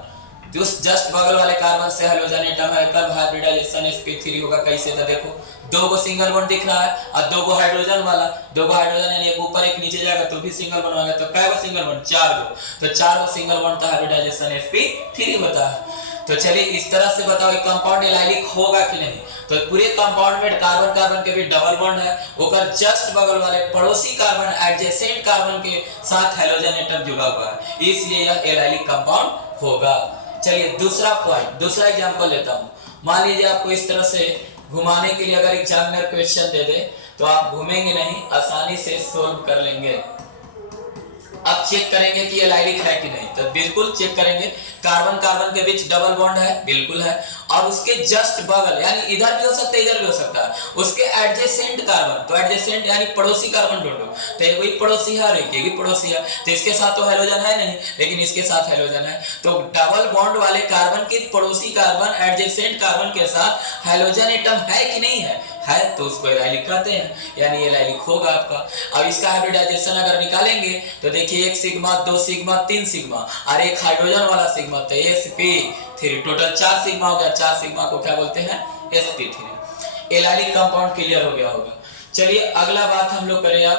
उस जस्ट बगल वाले कार्बन से हाइड्रोजन एटम है, कब हाइब्रिडाइजेशन sp3 होगा? कैसे? तो देखो, 2 गो सिंगल बॉन्ड दिख रहा है और 2 गो हाइड्रोजन वाला, 2 गो हाइड्रोजन यानी एक ऊपर एक नीचे जाएगा तो भी सिंगल बॉन्ड होगा। तो कै गो सिंगल बॉन्ड? 4 गो। तो 4 गो सिंगल बॉन्ड तो हाइब्रिडाइजेशन sp3 होता है। तो चलिए इस तरह से बताओ कंपाउंड एलाइलिक होगा कि नहीं। तो पूरे कंपाउंड में कार्बन कार्बन के बीच डबल बॉन्ड है, ओकर जस्ट बगल वाले पड़ोसी कार्बन एडजेसेंट कार्बन के साथ हाइड्रोजन एटम जुड़ा हुआ है, इसलिए यह एलाइलिक कंपाउंड होगा। चलिए दूसरा पॉइंट, दूसरा एग्जांपल लेता हूं। मान लीजिए आपको इस तरह से घुमाने के लिए अगर एग्जामिनर क्वेश्चन दे दे तो आप घूमेंगे नहीं, आसानी से सोल्व कर लेंगे। अब चेक करेंगे कि एलाइलिक है कि नहीं, तो बिल्कुल चेक करेंगे। कार्बन कार्बन के बीच डबल बॉन्ड है, बिल्कुल है। और उसके जस्ट बगल, यानी इधर भी हो सकता है इधर भी हो सकता है, उसके एडजेसेंट कार्बन, तो एडजेसेंट यानी पड़ोसी कार्बन ढूंढो, तो एक भी पड़ोसी है और एक भी पड़ोसी है, तो इसके साथ तो हेलोजन है नहीं, लेकिन इसके साथ हेलोजन है। तो डबल बॉन्ड वाले कार्बन के पड़ोसी कार्बन एडजेसेंट कार्बन के साथ हेलोजन एटम है कि नहीं है तो उसको एलाइलिक कहते हैं, यानी एलाइलिक होगा आपका। अब इसका हाइब्रिडाइजेशन अगर निकालेंगे तो देखिए 1 सिग्मा 2 सिग्मा 3 सिग्मा और एक हाइड्रोजन वाला सिग्मा, तो sp3, टोटल 4 सिग्मा हो गया। 4 सिग्मा को क्या बोलते हैं, sp3। एलाइलिक कंपाउंड क्लियर हो गया होगा। चलिए अगला बात हम लोग करें। अब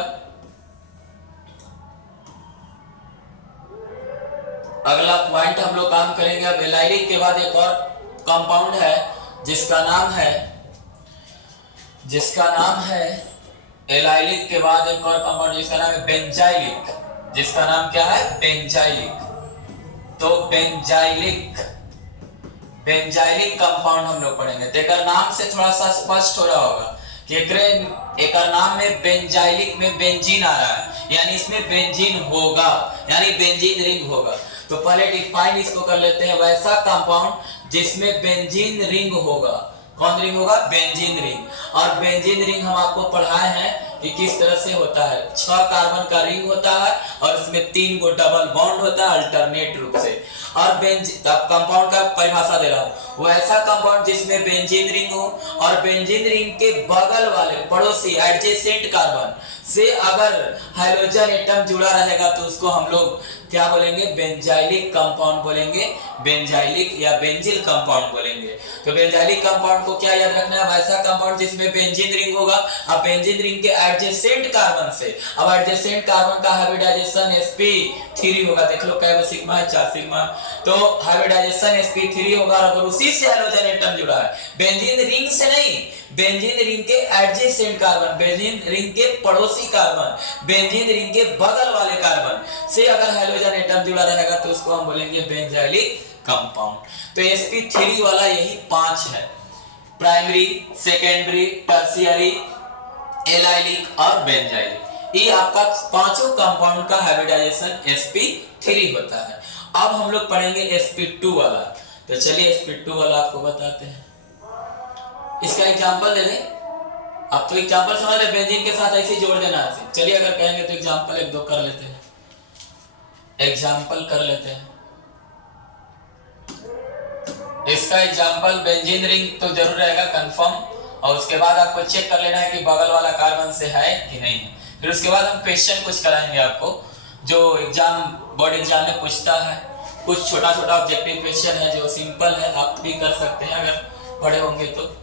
अगला पॉइंट हम लोग काम करेंगे। अब एलाइलिक के बाद एक और कंपाउंड है जिसका नाम है एलाइलिक के बाद एक और कंपाउंड जिसका नाम है बेंजाइलिक, जिसका नाम क्या है, बेंजाइलिक। तो बेंजाइलिक कंपाउंड हम लोग पढ़ेंगे। तो एक नाम से थोड़ा सा स्पष्ट हो रहा होगा कि एक नाम में बेंजाइलिक में बेंजीन आ रहा है, यानी इसमें बेंजीन होगा, यानी बेंजीन रिंग होगा। तो पहले डिफाइन इसको कर लेते हैं, वैसा कंपाउंड जिसमें बेंजीन रिंग होगा। कौन रिंग होगा, बेंजीन रिंग। और बेंजीन रिंग हम आपको पढ़ाए हैं कि किस तरह से होता है। 6 कार्बन का रिंग होता है और इसमें 3 गो डबल बॉन्ड होता है अल्टरनेट रूप से। और कंपाउंड का परिभाषा दे रहा हूं, वो ऐसा कंपाउंड जिसमें बेंजीन रिंग हो और बेंजीन रिंग के बगल वाले पड़ोसी एडजेसेंट कार्बन से अगर हाइड्रोजन एटम जुड़ा रहेगा तो उसको हम लोग क्या बोलेंगे, बेंजाइलिक कंपाउंड बोलेंगे, बेंजाइलिक या बेंजिल कंपाउंड बोलेंगे। तो बेंजाइलिक कंपाउंड को क्या याद रखना है, वैसा कंपाउंड जिसमें बेंजीन रिंग होगा। अब बेंजीन रिंग के एडजेसेंट कार्बन से, अब एडजेसेंट कार्बन का हाइब्रिडाइजेशन sp3 होगा। देख लो कैसे सिग्मा है, 4 सिग्मा, तो हाइब्रिडाइजेशन sp3 होगा। और अगर उसी से हाइड्रोजन एटम जुड़ा है, बेंजीन रिंग से नहीं, बेंजीन रिंग के एडजेसेंट कार्बन, बेंजीन रिंग के पड़ोसी कार्बन, बेंजीन रिंग के बगल वाले कार्बन से अगर हाइड्रोजन एटम जुड़ा रहेगा तो उसको हम बोलेंगे बेंजाइलिक कंपाउंड। तो sp3 वाला यही 5 है, प्राइमरी, सेकेंडरी, टर्शियरी, एलाइलिक और बेंजाइलिक। ये आपका पांचों कंपाउंड का हाइब्रिडाइजेशन sp3 होता है। अब हम लोग पढ़ेंगे sp2 वाला। तो चलिए sp2 वाला आपको बताते हैं। इसका एग्जांपल दे दें। अब तो एग्जांपल समझ रहे, बेंजीन के साथ ऐसे जोड़ देना है। चलिए अगर कहेंगे तो एग्जांपल 1 2 कर लेते हैं, एग्जांपल कर लेते हैं। इसका एग्जांपल बेंजीन रिंग तो जरूर रहेगा कंफर्म, और उसके बाद आपको चेक कर लेना है कि बगल वाला कार्बन से है कि नहीं है। फिर उसके बाद हम क्वेश्चन कुछ कराएंगे आपको, जो बोर्ड एग्जाम में पूछता है। कुछ छोटा छोटा ऑब्जेक्टिव क्वेश्चन है जो सिंपल है, आप भी कर सकते हैं अगर पढ़े होंगे तो।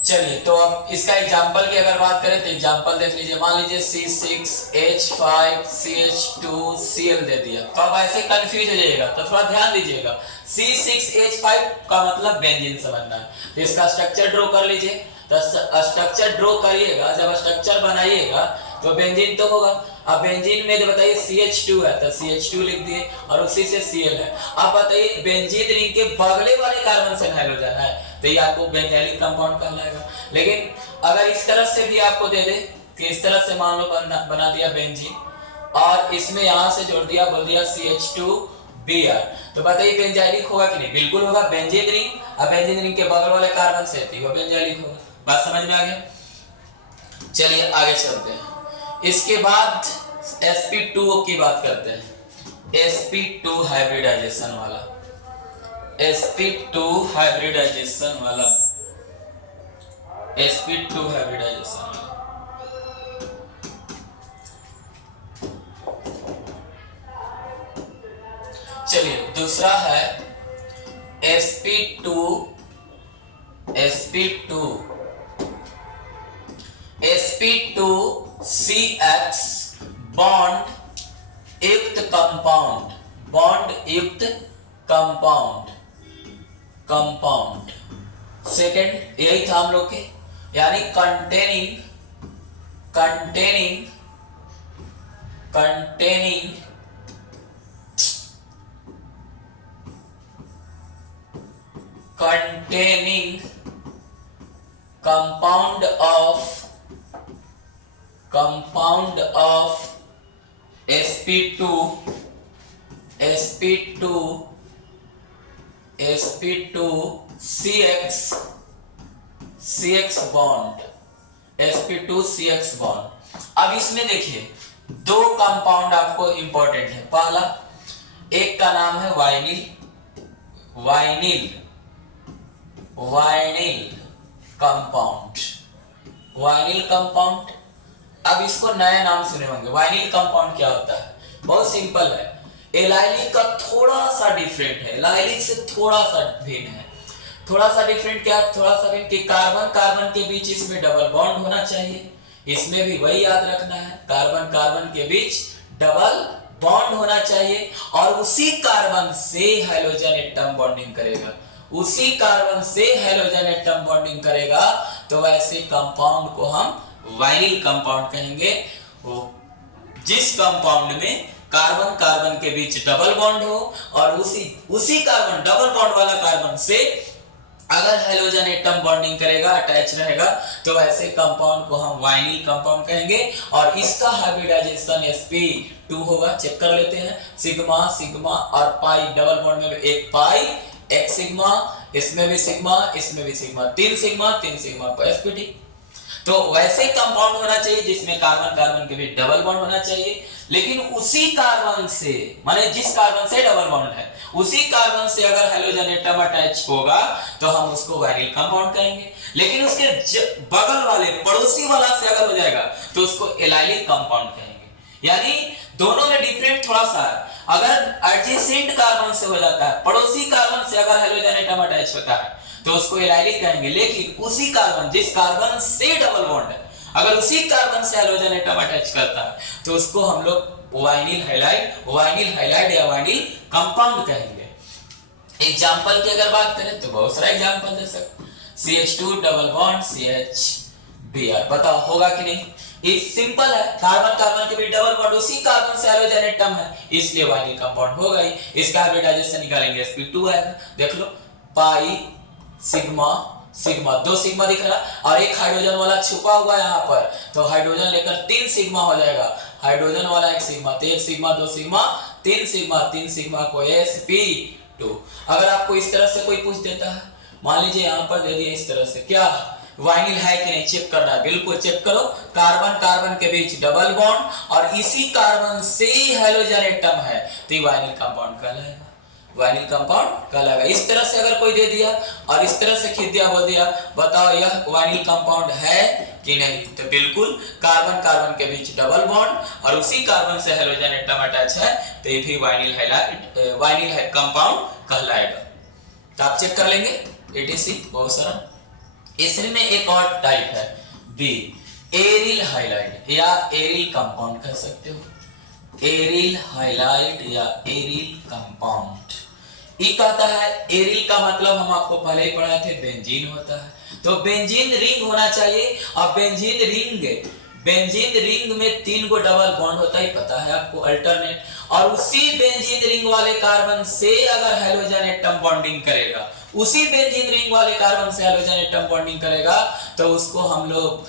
चलिए, तो अब इसका एग्जांपल की अगर बात करें तो एग्जांपल देख लीजिए। मान लीजिए C6H5CH2Cl दे दिया, तो अब ऐसे कंफ्यूज हो जाइएगा, तो थोड़ा ध्यान दीजिएगा। C6H5 का मतलब बेंजीन समझना है, तो इसका स्ट्रक्चर ड्रॉ कर लीजिए। तो स्ट्रक्चर ड्रॉ करिएगा, जब स्ट्रक्चर बनाइएगा तो बेंजीन तो होगा। अब बेंजीन में जो बताइए CH2 है तो CH2 लिख दिए और उसी से Cl है। अब बताइए बेंजीन रिंग के बगले वाले कार्बन से हाइड्रोजन है, तो ये आपको बेंजाइलिक कंपाउंड कहलाएगा। लेकिन अगर इस तरह से भी आपको दे दे कि इस तरह से मान लो बना दिया बेंजीन और इसमें यहां से जोड़ दिया, बोल दिया CH2Br, तो बताइए बेंजाइलिक होगा कि नहीं, बिल्कुल होगा। बेंजीन रिंग, अब बेंजीन रिंग के बगल वाले कार्बन से तो वो बेंजाइलिक होगा। बात समझ में आ गया। चलिए आगे चलते हैं। इसके बाद sp2 की बात करते हैं। sp2 हाइब्रिडाइजेशन वाला, sp2 हाइब्रिडाइजेशन वाला, sp2 हाइब्रिडाइजेशन वाला। चलिए दूसरा है sp2 sp2CX बॉन्ड युक्त कंपाउंड, बॉन्ड युक्त कंपाउंड। सेकंड यही था हम लोग के, यानी containing compound of sp2 sp2 sp2 CX bond, sp2 CX bond. अब इसमें देखिए दो कंपाउंड आपको इंपॉर्टेंट है। पहला, एक का नाम है वाइनिल कंपाउंड, वाइनिल कंपाउंड। अब इसको नया नाम सुने होंगे। वाइनिल कंपाउंड क्या होता है? बहुत सिंपल है, एलाइलिक का थोड़ा सा डिफरेंट है, एलाइलिक से थोड़ा सा भिन्न है। थोड़ा सा डिफरेंट क्या? थोड़ा सा भिन्न कि कार्बन कार्बन के बीच इसमें डबल बॉन्ड होना चाहिए। इसमें भी वही याद रखना है, कार्बन कार्बन के बीच डबल बॉन्ड होना चाहिए और उसी कार्बन से हाइड्रोजन एटम बॉन्डिंग करेगा, उसी कार्बन से हाइड्रोजन एटम बॉन्डिंग करेगा। तो वैसे कंपाउंड को हम वाइनिल कंपाउंड कहेंगे। जिस कंपाउंड में कार्बन कार्बन के बीच डबल बॉन्ड हो और उसी कार्बन, डबल बॉन्ड वाला कार्बन से अगर हाइड्रोजन एटम बॉन्डिंग करेगा, अटैच रहेगा, तो ऐसे कंपाउंड को हम वाइनिल कंपाउंड कहेंगे। और इसका हाइब्रिडाइजेशन sp2 होगा। चेक कर लेते हैं, सिग्मा सिग्मा और पाई, डबल बॉन्ड में एक पाई, एक सिग्मा, इसमें भी सिग्मा, इसमें भी सिग्मा, तीन सिग्मा को sp2। तो वैसे कंपाउंड होना चाहिए जिसमें कार्बन कार्बन के बीच डबल बॉन्ड होना चाहिए, लेकिन उसी कार्बन से, माने जिस कार्बन से डबल बॉन्ड है उसी कार्बन से अगर हाइड्रोजन एटम अटैच होगा तो हम उसको वाइनिल कंपाउंड कहेंगे। लेकिन उसके बगल वाले, पड़ोसी वाला से अगर हो जाएगा तो उसको एलाइलिक कंपाउंड कहेंगे। यानी दोनों में डिफरेंट थोड़ा सा है। अगर एडजेसेंट कार्बन से हो जाता है, पड़ोसी कार्बन से अगर हाइड्रोजन एटम अटैच होता है तो उसको एलाइलिक कहेंगे। लेकिन उसी कार्बन, जिस कार्बन से डबल बॉन्ड है, अगर उसी कार्बन से हाइड्रोजन एटम अटैच करता है तो उसको हम लोग वाइनिल हाइलाइड या वाइनिल कंपाउंड कहेंगे। एग्जांपल की अगर बात करें तो बहुत सारा एग्जांपल दे सकते, CH2 double bond CH Br। बताओ होगा कि नहीं? ये सिंपल है, कार्बन कार्बन के बीच डबल बॉन्ड, उसी कार्बन से हाइड्रोजन एटम है, इसलिए वाइनिल कंपाउंड होगा ही। इसका हाइब्रिडाइजेशन निकालेंगे sp2 आएगा। देख लो, पाई सिग्मा सिग्मा, दो सिग्मा दिख रहा और एक हाइड्रोजन वाला छुपा हुआ है यहाँ पर, तो हाइड्रोजन लेकर तीन सिग्मा हो जाएगा। हाइड्रोजन वाला एक सिग्मा, तो एक सिग्मा, दो सिग्मा, तीन सिग्मा को sp2। अगर आपको इस तरह से कोई पूछ देता है, मान लीजिए यहाँ पर दे दिया इस तरह से, क्या वाइनिल है कि नहीं चेक करना है, बिल्कुल चेक करो। कार्बन कार्बन के बीच डबल बॉन्ड और इसी कार्बन से हाइड्रोजन एटम है, तो ये वाइनिल कंपाउंड कहलाएगा, वाइनिल कंपाउंड कहलाएगा। इस तरह से अगर कोई दे दिया और इस तरह से खींच दिया, बोल दिया बताओ यह वाइनिल कंपाउंड है कि नहीं, तो बिल्कुल कार्बन कार्बन के बीच डबल बॉन्ड और उसी कार्बन से हाइड्रोजन एटम अटैच है, तो ये भी वाइनिल कंपाउंड कहलाएगा। तो आप चेक कर लेंगे etc बहुत सारा। इसमें एक और टाइप है बी, एरिल हाइलाइड या एरिल कंपाउंड कह सकते हो, एरिल हाइलाइड या एरिल कंपाउंड। ये कहता है, एरिल का मतलब हम आपको पहले ही पढ़ाए थे, बेंजीन होता है, तो बेंजीन रिंग होना चाहिए। और बेंजीन रिंग में 3 गो डबल बॉन्ड होता है, पता है आपको, अल्टरनेट। और उसी बेंजीन रिंग वाले कार्बन से अगर हाइड्रोजन एटम बॉन्डिंग करेगा, उसी बेंजीन रिंग वाले कार्बन से हाइड्रोजन एटम बॉन्डिंग करेगा, तो उसको हम लोग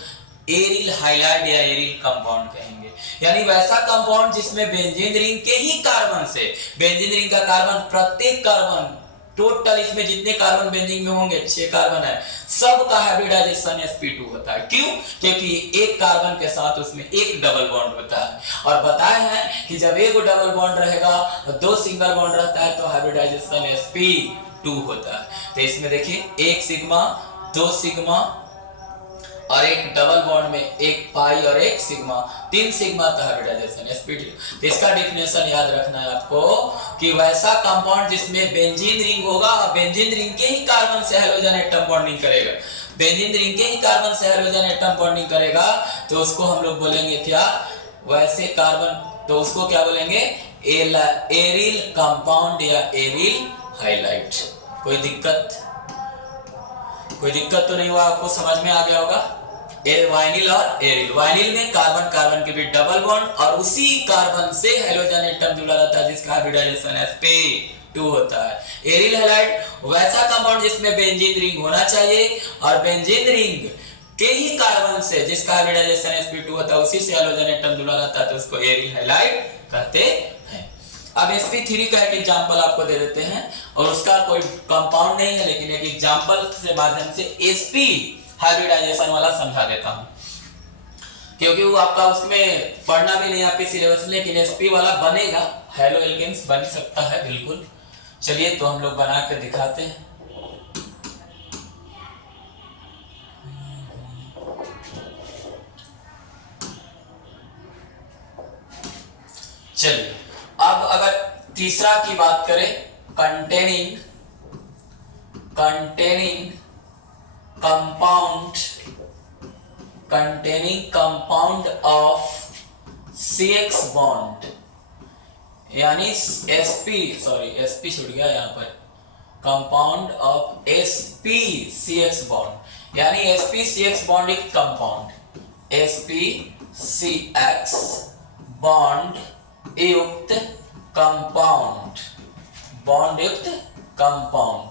एरिल हाइलाइड या एरिल कंपाउंड कहेंगे। यानी वैसा कंपाउंड जिसमें बेंजीन रिंग के ही कार्बन से, बेंजीन रिंग का कार्बन, प्रत्येक कार्बन, टोटल इसमें जितने कार्बन बेंजीन में होंगे 6 कार्बन है, सब का हाइब्रिडाइजेशन sp2 होता है। क्यों? क्योंकि एक कार्बन के साथ उसमें एक डबल बॉन्ड होता है। और बताए हैं कि जब एक डबल बॉन्ड रहेगा और 2 सिंगल बॉन्ड रहता है तो हाइब्रिडाइजेशन sp2 होता है। तो इसमें देखिए, एक सिग्मा, 2 सिग्मा और एक डबल बॉन्ड में एक पाई और एक सिग्मा, 3 सिग्मा का हाइब्रिडाइजेशन sp2। तो इसका डेफिनेशन याद रखना है आपको कि वैसा कंपाउंड जिसमें बेंजीन रिंग होगा और बेंजीन रिंग के ही कार्बन से हाइड्रोजन एटम बॉन्डिंग करेगा, बेंजीन रिंग के ही कार्बन से हाइड्रोजन एटम बॉन्डिंग करेगा, तो उसको हम लोग बोलेंगे क्या, वैसे कार्बन, तो उसको क्या बोलेंगे, एरिल कंपाउंड या एरिल हाइलाइट। कोई दिक्कत तो नहीं हुआ? आपको समझ में आ गया होगा। वाइनिल और एरिल, वाइनिल में कार्बन कार्बन के बीच डबल बॉन्ड और उसी कार्बन से हाइड्रोजन एटम जुड़ा रहता है जिसका हाइब्रिडाइजेशन sp2 होता है। एरिल हाइलाइड वैसा कंपाउंड जिसमें बेंजीन रिंग होना चाहिए और बेंजीन रिंग के ही कार्बन से जिसका हाइब्रिडाइजेशन sp2 होता है उसी से हैलोजन एटम जुड़ा रहता है तो उसको एरिल हैलाइड कहते हैं। अब sp3 का एक एग्जांपल आपको दे देते हैं और उसका कोई कंपाउंड नहीं है लेकिन एक एग्जांपल से माध्यम से sp हाइब्रिडाइजेशन वाला समझा देता हूं, क्योंकि वो आपका उसमें पढ़ना भी नहीं आपके सिलेबस में, लेकिन sp वाला बनेगा, हैलो एल्केन्स बन सकता है बिल्कुल। चलिए तो हम लोग बना के दिखाते हैं। चलिए अब अगर तीसरा की बात करें, containing compound of CX bond, यानी sp छूट गया यहाँ पर, कंपाउंड ऑफ sp-CX बॉन्ड, यानी sp-CX बॉन्ड एक कंपाउंड, sp-CX बॉन्ड युक्त कंपाउंड।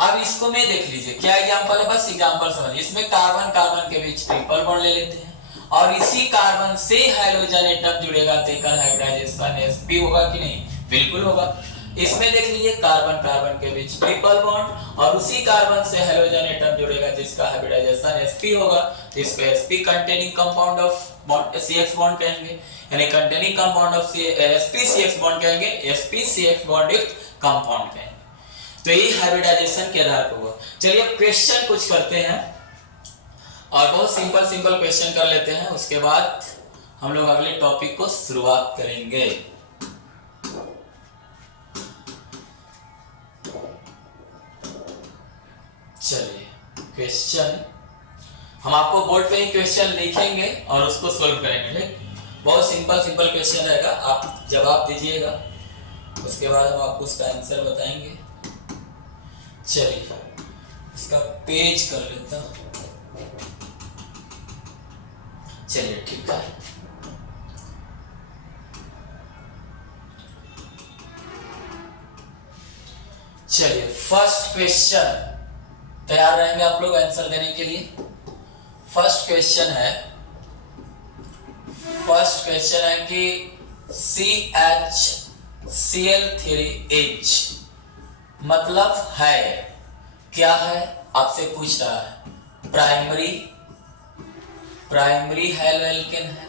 अब इसको में देख लीजिए क्या एग्जांपल है, बस एग्जांपल समझिए। इसमें कार्बन कार्बन के बीच ट्रिपल बॉन्ड ले लेते हैं और इसी कार्बन से हाइड्रोजन एटम जुड़ेगा तो हाइब्रिडाइजेशन sp होगा कि नहीं? बिल्कुल होगा। इसमें देख लीजिए कार्बन कार्बन के बीच ट्रिपल बॉन्ड और उसी कार्बन से हाइड्रोजन एटम जुड़ेगा जिसका हाइब्रिडाइजेशन sp होगा, तो इसको sp containing compound of CX bond कहेंगे, यानी containing compound of sp-CX bond कहेंगे, sp-CX बॉन्ड युक्त कंपाउंड कहेंगे। तो ये हाइब्रिडाइजेशन के आधार पर हुआ। चलिए क्वेश्चन कुछ करते हैं और बहुत सिंपल क्वेश्चन कर लेते हैं, उसके बाद हम लोग अगले टॉपिक को शुरुआत करेंगे। चलिए क्वेश्चन हम आपको बोर्ड पे ही क्वेश्चन लिखेंगे और उसको सॉल्व करेंगे। ठीक, बहुत सिंपल क्वेश्चन रहेगा, आप जवाब दीजिएगा, उसके बाद हम आपको उसका आंसर बताएंगे। चलिए इसका पेज कर लेता हूं। चलिए ठीक है, चलिए फर्स्ट क्वेश्चन, तैयार रहेंगे आप लोग आंसर देने के लिए। फर्स्ट क्वेश्चन है कि CHCl3H मतलब है क्या है, आपसे पूछ रहा है। प्राइमरी हैलो एल्केन है,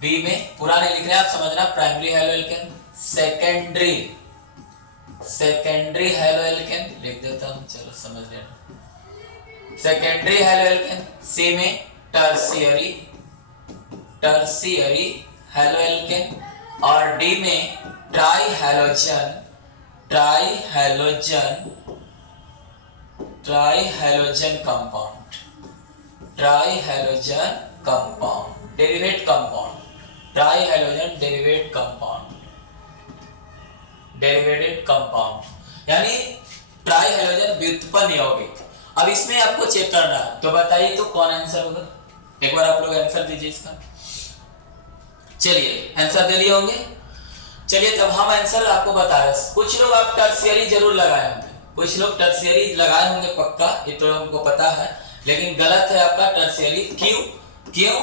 बी में पूरा नहीं लिख रहे आप, समझना, primary haloalkane. Secondary haloalkane लिख देता हूं, चलो समझ लेना, सेकेंडरी हैलो एल्केन। सी में टर्शियरी हैलो एल्केन और डी में tri halogen compound, derivate compound, derivated compound, यानी ट्राई हैलोजन व्युत्पन्न यौगिक। अब इसमें आपको चेक करना है, तो बताइए तो कौन आंसर होगा, एक बार आप लोग आंसर दीजिए इसका। चलिए आंसर दे लिए होंगे। चलिए तब हम आंसर आपको बता रहे हैं। कुछ लोग आप टर्शियरी जरूर लगाए होंगे, कुछ लोग टर्शियरी लगाए होंगे पक्का, ये तो हमको पता है, लेकिन गलत है आपका टर्शियरी। क्यों?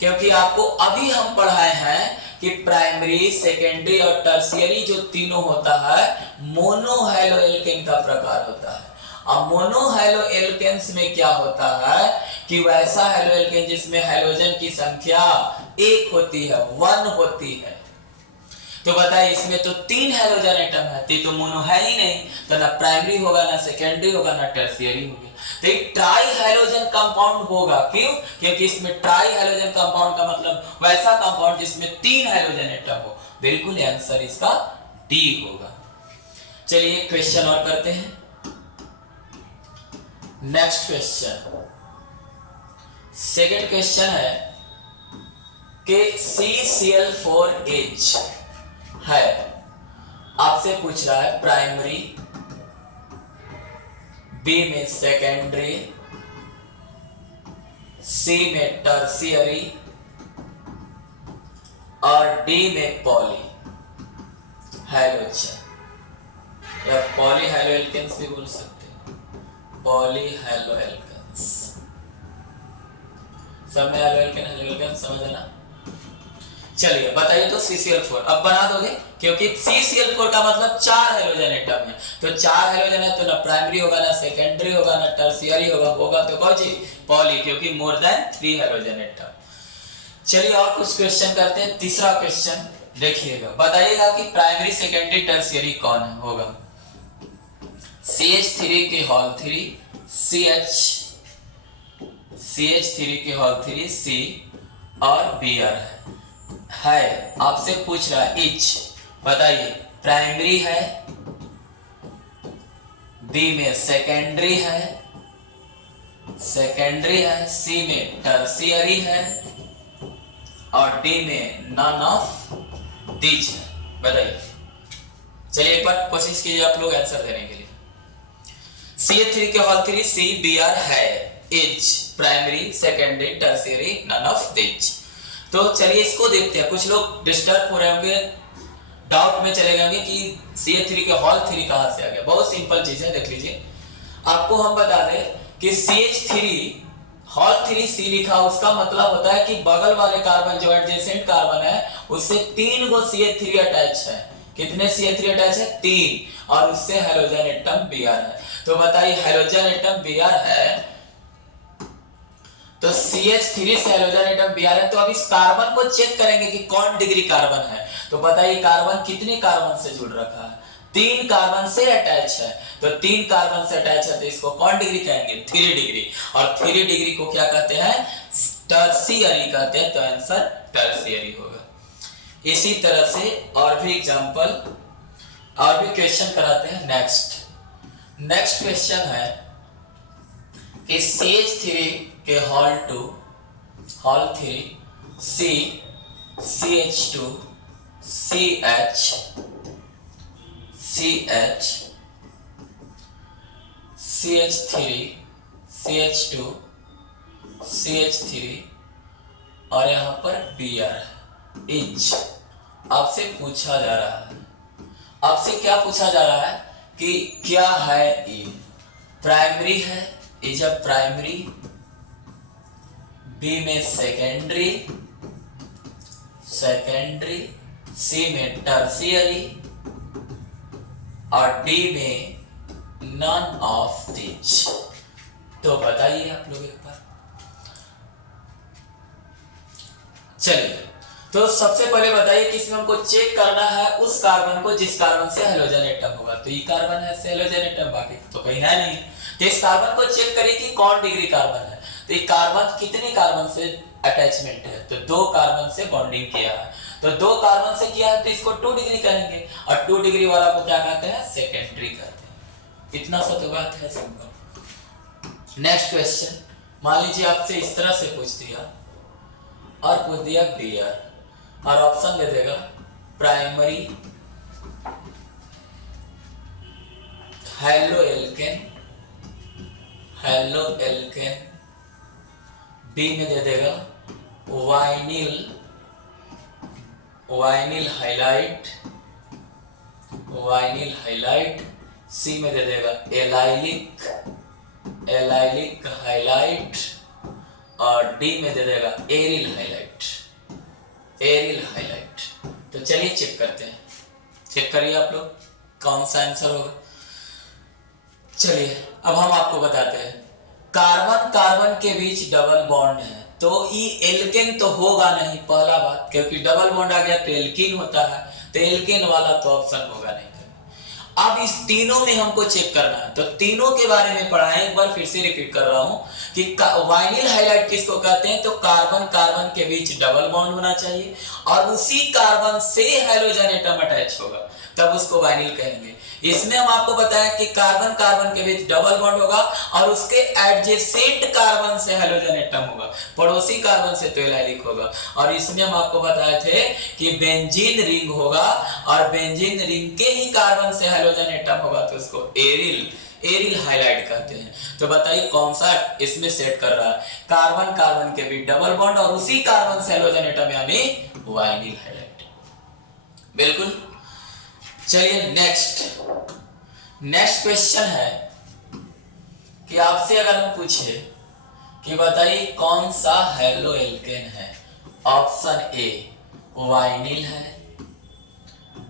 क्योंकि आपको अभी हम पढ़ाए हैं कि प्राइमरी, सेकेंडरी और टर्शियरी जो तीनों होता है मोनो हैलो एल्केन का प्रकार होता है। अब मोनो हैलो एल्केन्स में क्या होता है कि वैसा हैलो एल्केन जिसमें हैलोजन की संख्या 1 होती है, 1 होती है। तो बताइए इसमें तो 3 हैलोजन एटम है, तो मोनो है ही नहीं, तो ना प्राइमरी होगा, ना सेकेंडरी होगा, ना टर्शियरी होगा, तो एक ट्राई हैलोजन कंपाउंड होगा। क्यों? क्योंकि इसमें ट्राई हैलोजन कंपाउंड का मतलब वैसा कंपाउंड जिसमें 3 हैलोजन एटम हो। बिल्कुल आंसर इसका डी होगा। चलिए क्वेश्चन और करते हैं। नेक्स्ट क्वेश्चन, सेकेंड क्वेश्चन है कि CCl4H है, आपसे पूछ रहा है प्राइमरी, बी में सेकेंडरी, सी में टर्शियरी और डी में पॉली हैलोजन या पॉली हैलो एल्केन्स भी बोल सकते हैं, पॉली हैलो एल्केन्स। सब में हेलो एल्केन समझ है ना। चलिए बताइए तो CCl4 अब बना दोगे, क्योंकि CCl4 का मतलब 4 हेलोजन एटम है, तो 4 हेलोजन है तो ना प्राइमरी होगा ना सेकेंडरी होगा ना टर्शियरी होगा तो कौन सी पॉली, क्योंकि मोर देन 3 हेलोजन एटम। चलिए और कुछ क्वेश्चन करते हैं। तीसरा क्वेश्चन देखिएगा, बताइएगा कि प्राइमरी सेकेंडरी टर्शियरी कौन है होगा। CH3 के हॉल 3 CH3 के हॉल 3 C और Br है। आपसे पूछ रहा है इच, बताइए प्राइमरी है, बी में सेकेंडरी है, सी में टर्शियरी है और डी में नन ऑफ दीज है। बताइए। चलिए एक बार कोशिश कीजिए आप लोग आंसर देने के लिए। CH3 के हॉल 3 C Br है, is primary secondary tertiary none of these. तो चलिए इसको देखते हैं। कुछ लोग डिस्टर्ब हो रहे होंगे, डाउट में चले गए होंगे कि CH3 के हॉल 3 कहां से आ गया। बहुत सिंपल चीज है, देख लीजिए। आपको हम बता दें कि CH3 हॉल 3 C लिखा, उसका मतलब होता है कि बगल वाले कार्बन जो एडजेसेंट कार्बन है उससे 3 गो CH3 अटैच है। कितने CH3 अटैच है? 3, और उससे हेलोजन एटम Br है। तो बताइए हेलोजन एटम Br है तो CH3 से हेलोजन एटम Br है, तो अब इस कार्बन को चेक करेंगे कि कौन डिग्री कार्बन है। तो बताइए कार्बन कितने कार्बन से जुड़ रखा है? 3 कार्बन से अटैच है, तो 3 कार्बन से अटैच है तो इसको कौन डिग्री कहेंगे? 3 डिग्री। और 3 डिग्री को क्या कहते हैं? टर्शियरी कहते हैं, तो आंसर टर्शियरी होगा। इसी तरह से और भी एग्जांपल और भी क्वेश्चन कराते हैं। नेक्स्ट क्वेश्चन है कि CH3 के हॉल 3 C CH2 CH CH3 CH2 CH3 और यहां पर Br इच। आपसे पूछा जा रहा है, आपसे क्या पूछा जा रहा है कि क्या है ये? प्राइमरी है, इज अ प्राइमरी, बी में सेकेंडरी, सी में टर्शियरी और डी में नन ऑफ दिस। तो बताइए आप लोग एक बार। चलिए तो सबसे पहले बताइए कि इसमें हमको चेक करना है उस कार्बन को जिस कार्बन से हेलोजन एटम होगा। तो ये कार्बन है हेलोजन एटम, बाकी तो कहीं है नहीं। तो इस कार्बन को चेक करिए कि कौन डिग्री कार्बन है। तो ये कार्बन कितने कार्बन से अटैचमेंट है? तो 2 कार्बन से बॉन्डिंग किया है, तो 2 कार्बन से किया है तो इसको 2 डिग्री कहेंगे, और 2 डिग्री वाला को क्या कहते हैं? सेकेंडरी कहते हैं। इतना सा तो बात है सिंपल। नेक्स्ट क्वेश्चन, मान लीजिए आपसे इस तरह से पूछ दिया और पूछ दिया Br और ऑप्शन दे देगा प्राइमरी हेलो एल्केन, बी में दे देगा वाइनिल हाइलाइट, सी में दे देगा एलाइलिक हाइलाइट और डी में दे देगा एरिल हाइलाइट। तो चलिए चेक करते हैं, चेक करिए आप लोग कौन सा आंसर होगा। चलिए अब हम आपको बताते हैं। कार्बन के बीच डबल बॉन्ड है, तो ये एल्केन तो होगा नहीं, पहला बात, क्योंकि डबल बॉन्ड आ गया तो एल्कीन होता है, तो एल्केन वाला तो ऑप्शन होगा नहीं। अब इस तीनों में हमको चेक करना है, तो तीनों के बारे में पढ़ा है, एक बार फिर से रिपीट कर रहा हूं कि वाइनिल हाइलाइट किसको कहते हैं? तो कार्बन के बीच डबल बॉन्ड होना चाहिए और उसी कार्बन से हेलोजन एटम अटैच होगा, तब उसको वाइनिल कहेंगे। इसमें हम आपको बताया कि कार्बन के बीच डबल बॉन्ड होगा और उसके एडजेसेंट कार्बन से हेलोजन एटम होगा, पड़ोसी कार्बन से तो एलाइलिक होगा। और इसमें हम आपको बताए थे कि बेंजीन रिंग होगा और बेंजीन रिंग के ही कार्बन से हेलोजन एटम होगा, तो उसको एरिल हाइलाइट कहते हैं। तो बताइए कौन सा इसमें सेट कर रहा है? कार्बन के बीच डबल बॉन्ड और उसी कार्बन से हेलोजन एटम यानी वाइनिल हाइलाइट। बिल्कुल। चलिए नेक्स्ट क्वेश्चन है कि आपसे अगर हम पूछे कि बताइए कौन सा हेलो एल्केन है। ऑप्शन ए वाइनिल है,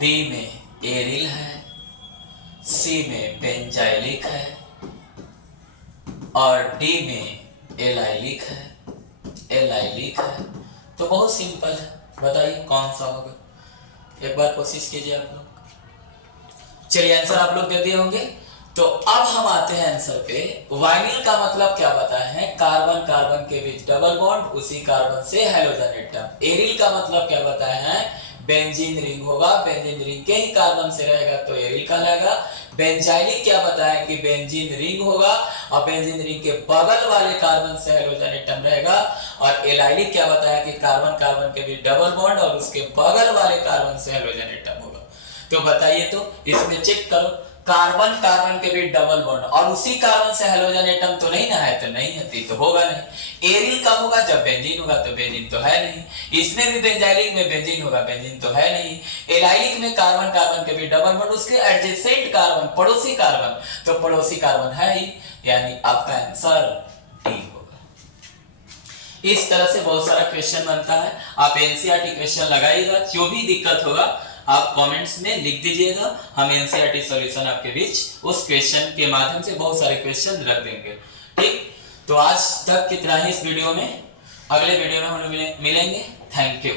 बी में एरिल है, सी में बेंजाइलिक है और डी में एलाइलिक है। तो बहुत सिंपल है, बताइए कौन सा होगा। एक बार कोशिश कीजिए आप लोग। चलिए आंसर आप लोग दे दिए होंगे। तो अब हम आते हैं आंसर पे। वाइनिल का मतलब क्या बताए हैं, कार्बन कार्बन के बीच डबल बॉन्ड, उसी कार्बन से हैलोजन एटम। एरिल का मतलब क्या बताए हैं, बेंजीन रिंग होगा, बेंजीन रिंग के ही कार्बन से रहेगा तो एरिल कहलाएगा। बेंजाइलिक क्या बताया कि बेंजीन रिंग होगा और बेंजीन रिंग के बगल वाले कार्बन से हैलोजन एटम रहेगा। और एलाइलिक क्या बताया कि कार्बन कार्बन के बीच डबल बॉन्ड और उसके बगल वाले कार्बन से हैलोजन एटम होगा। तो बताइए, तो इसमें चेक करो, कार्बन कार्बन के बीच डबल बॉन्ड और उसी कार्बन से हैलोजन एटम तो नहीं ना है, तो नहीं है तो होगा नहीं। एरिल कब होगा, जब बेंजीन होगा, तो बेंजीन तो है नहीं। इसमें भी बेंजाइलिक में बेंजीन होगा, बेंजीन तो है नहीं। एलाइलिक में कार्बन कार्बन के बीच डबल बॉन्ड, उसके एडजेसेंट कार्बन, पड़ोसी कार्बन, तो पड़ोसी कार्बन है ही, यानी आपका आंसर डी होगा। इस तरह से बहुत सारा क्वेश्चन बनता है। आप एनसीईआरटी क्वेश्चन लगाइएगा, जो भी दिक्कत होगा आप कमेंट्स में लिख दीजिएगा, हम एनसीईआरटी सॉल्यूशन आपके बीच उस क्वेश्चन के माध्यम से बहुत सारे क्वेश्चन रख देंगे। ठीक, तो आज तक कितना ही इस वीडियो में, अगले वीडियो में हम मिलेंगे। Thank you.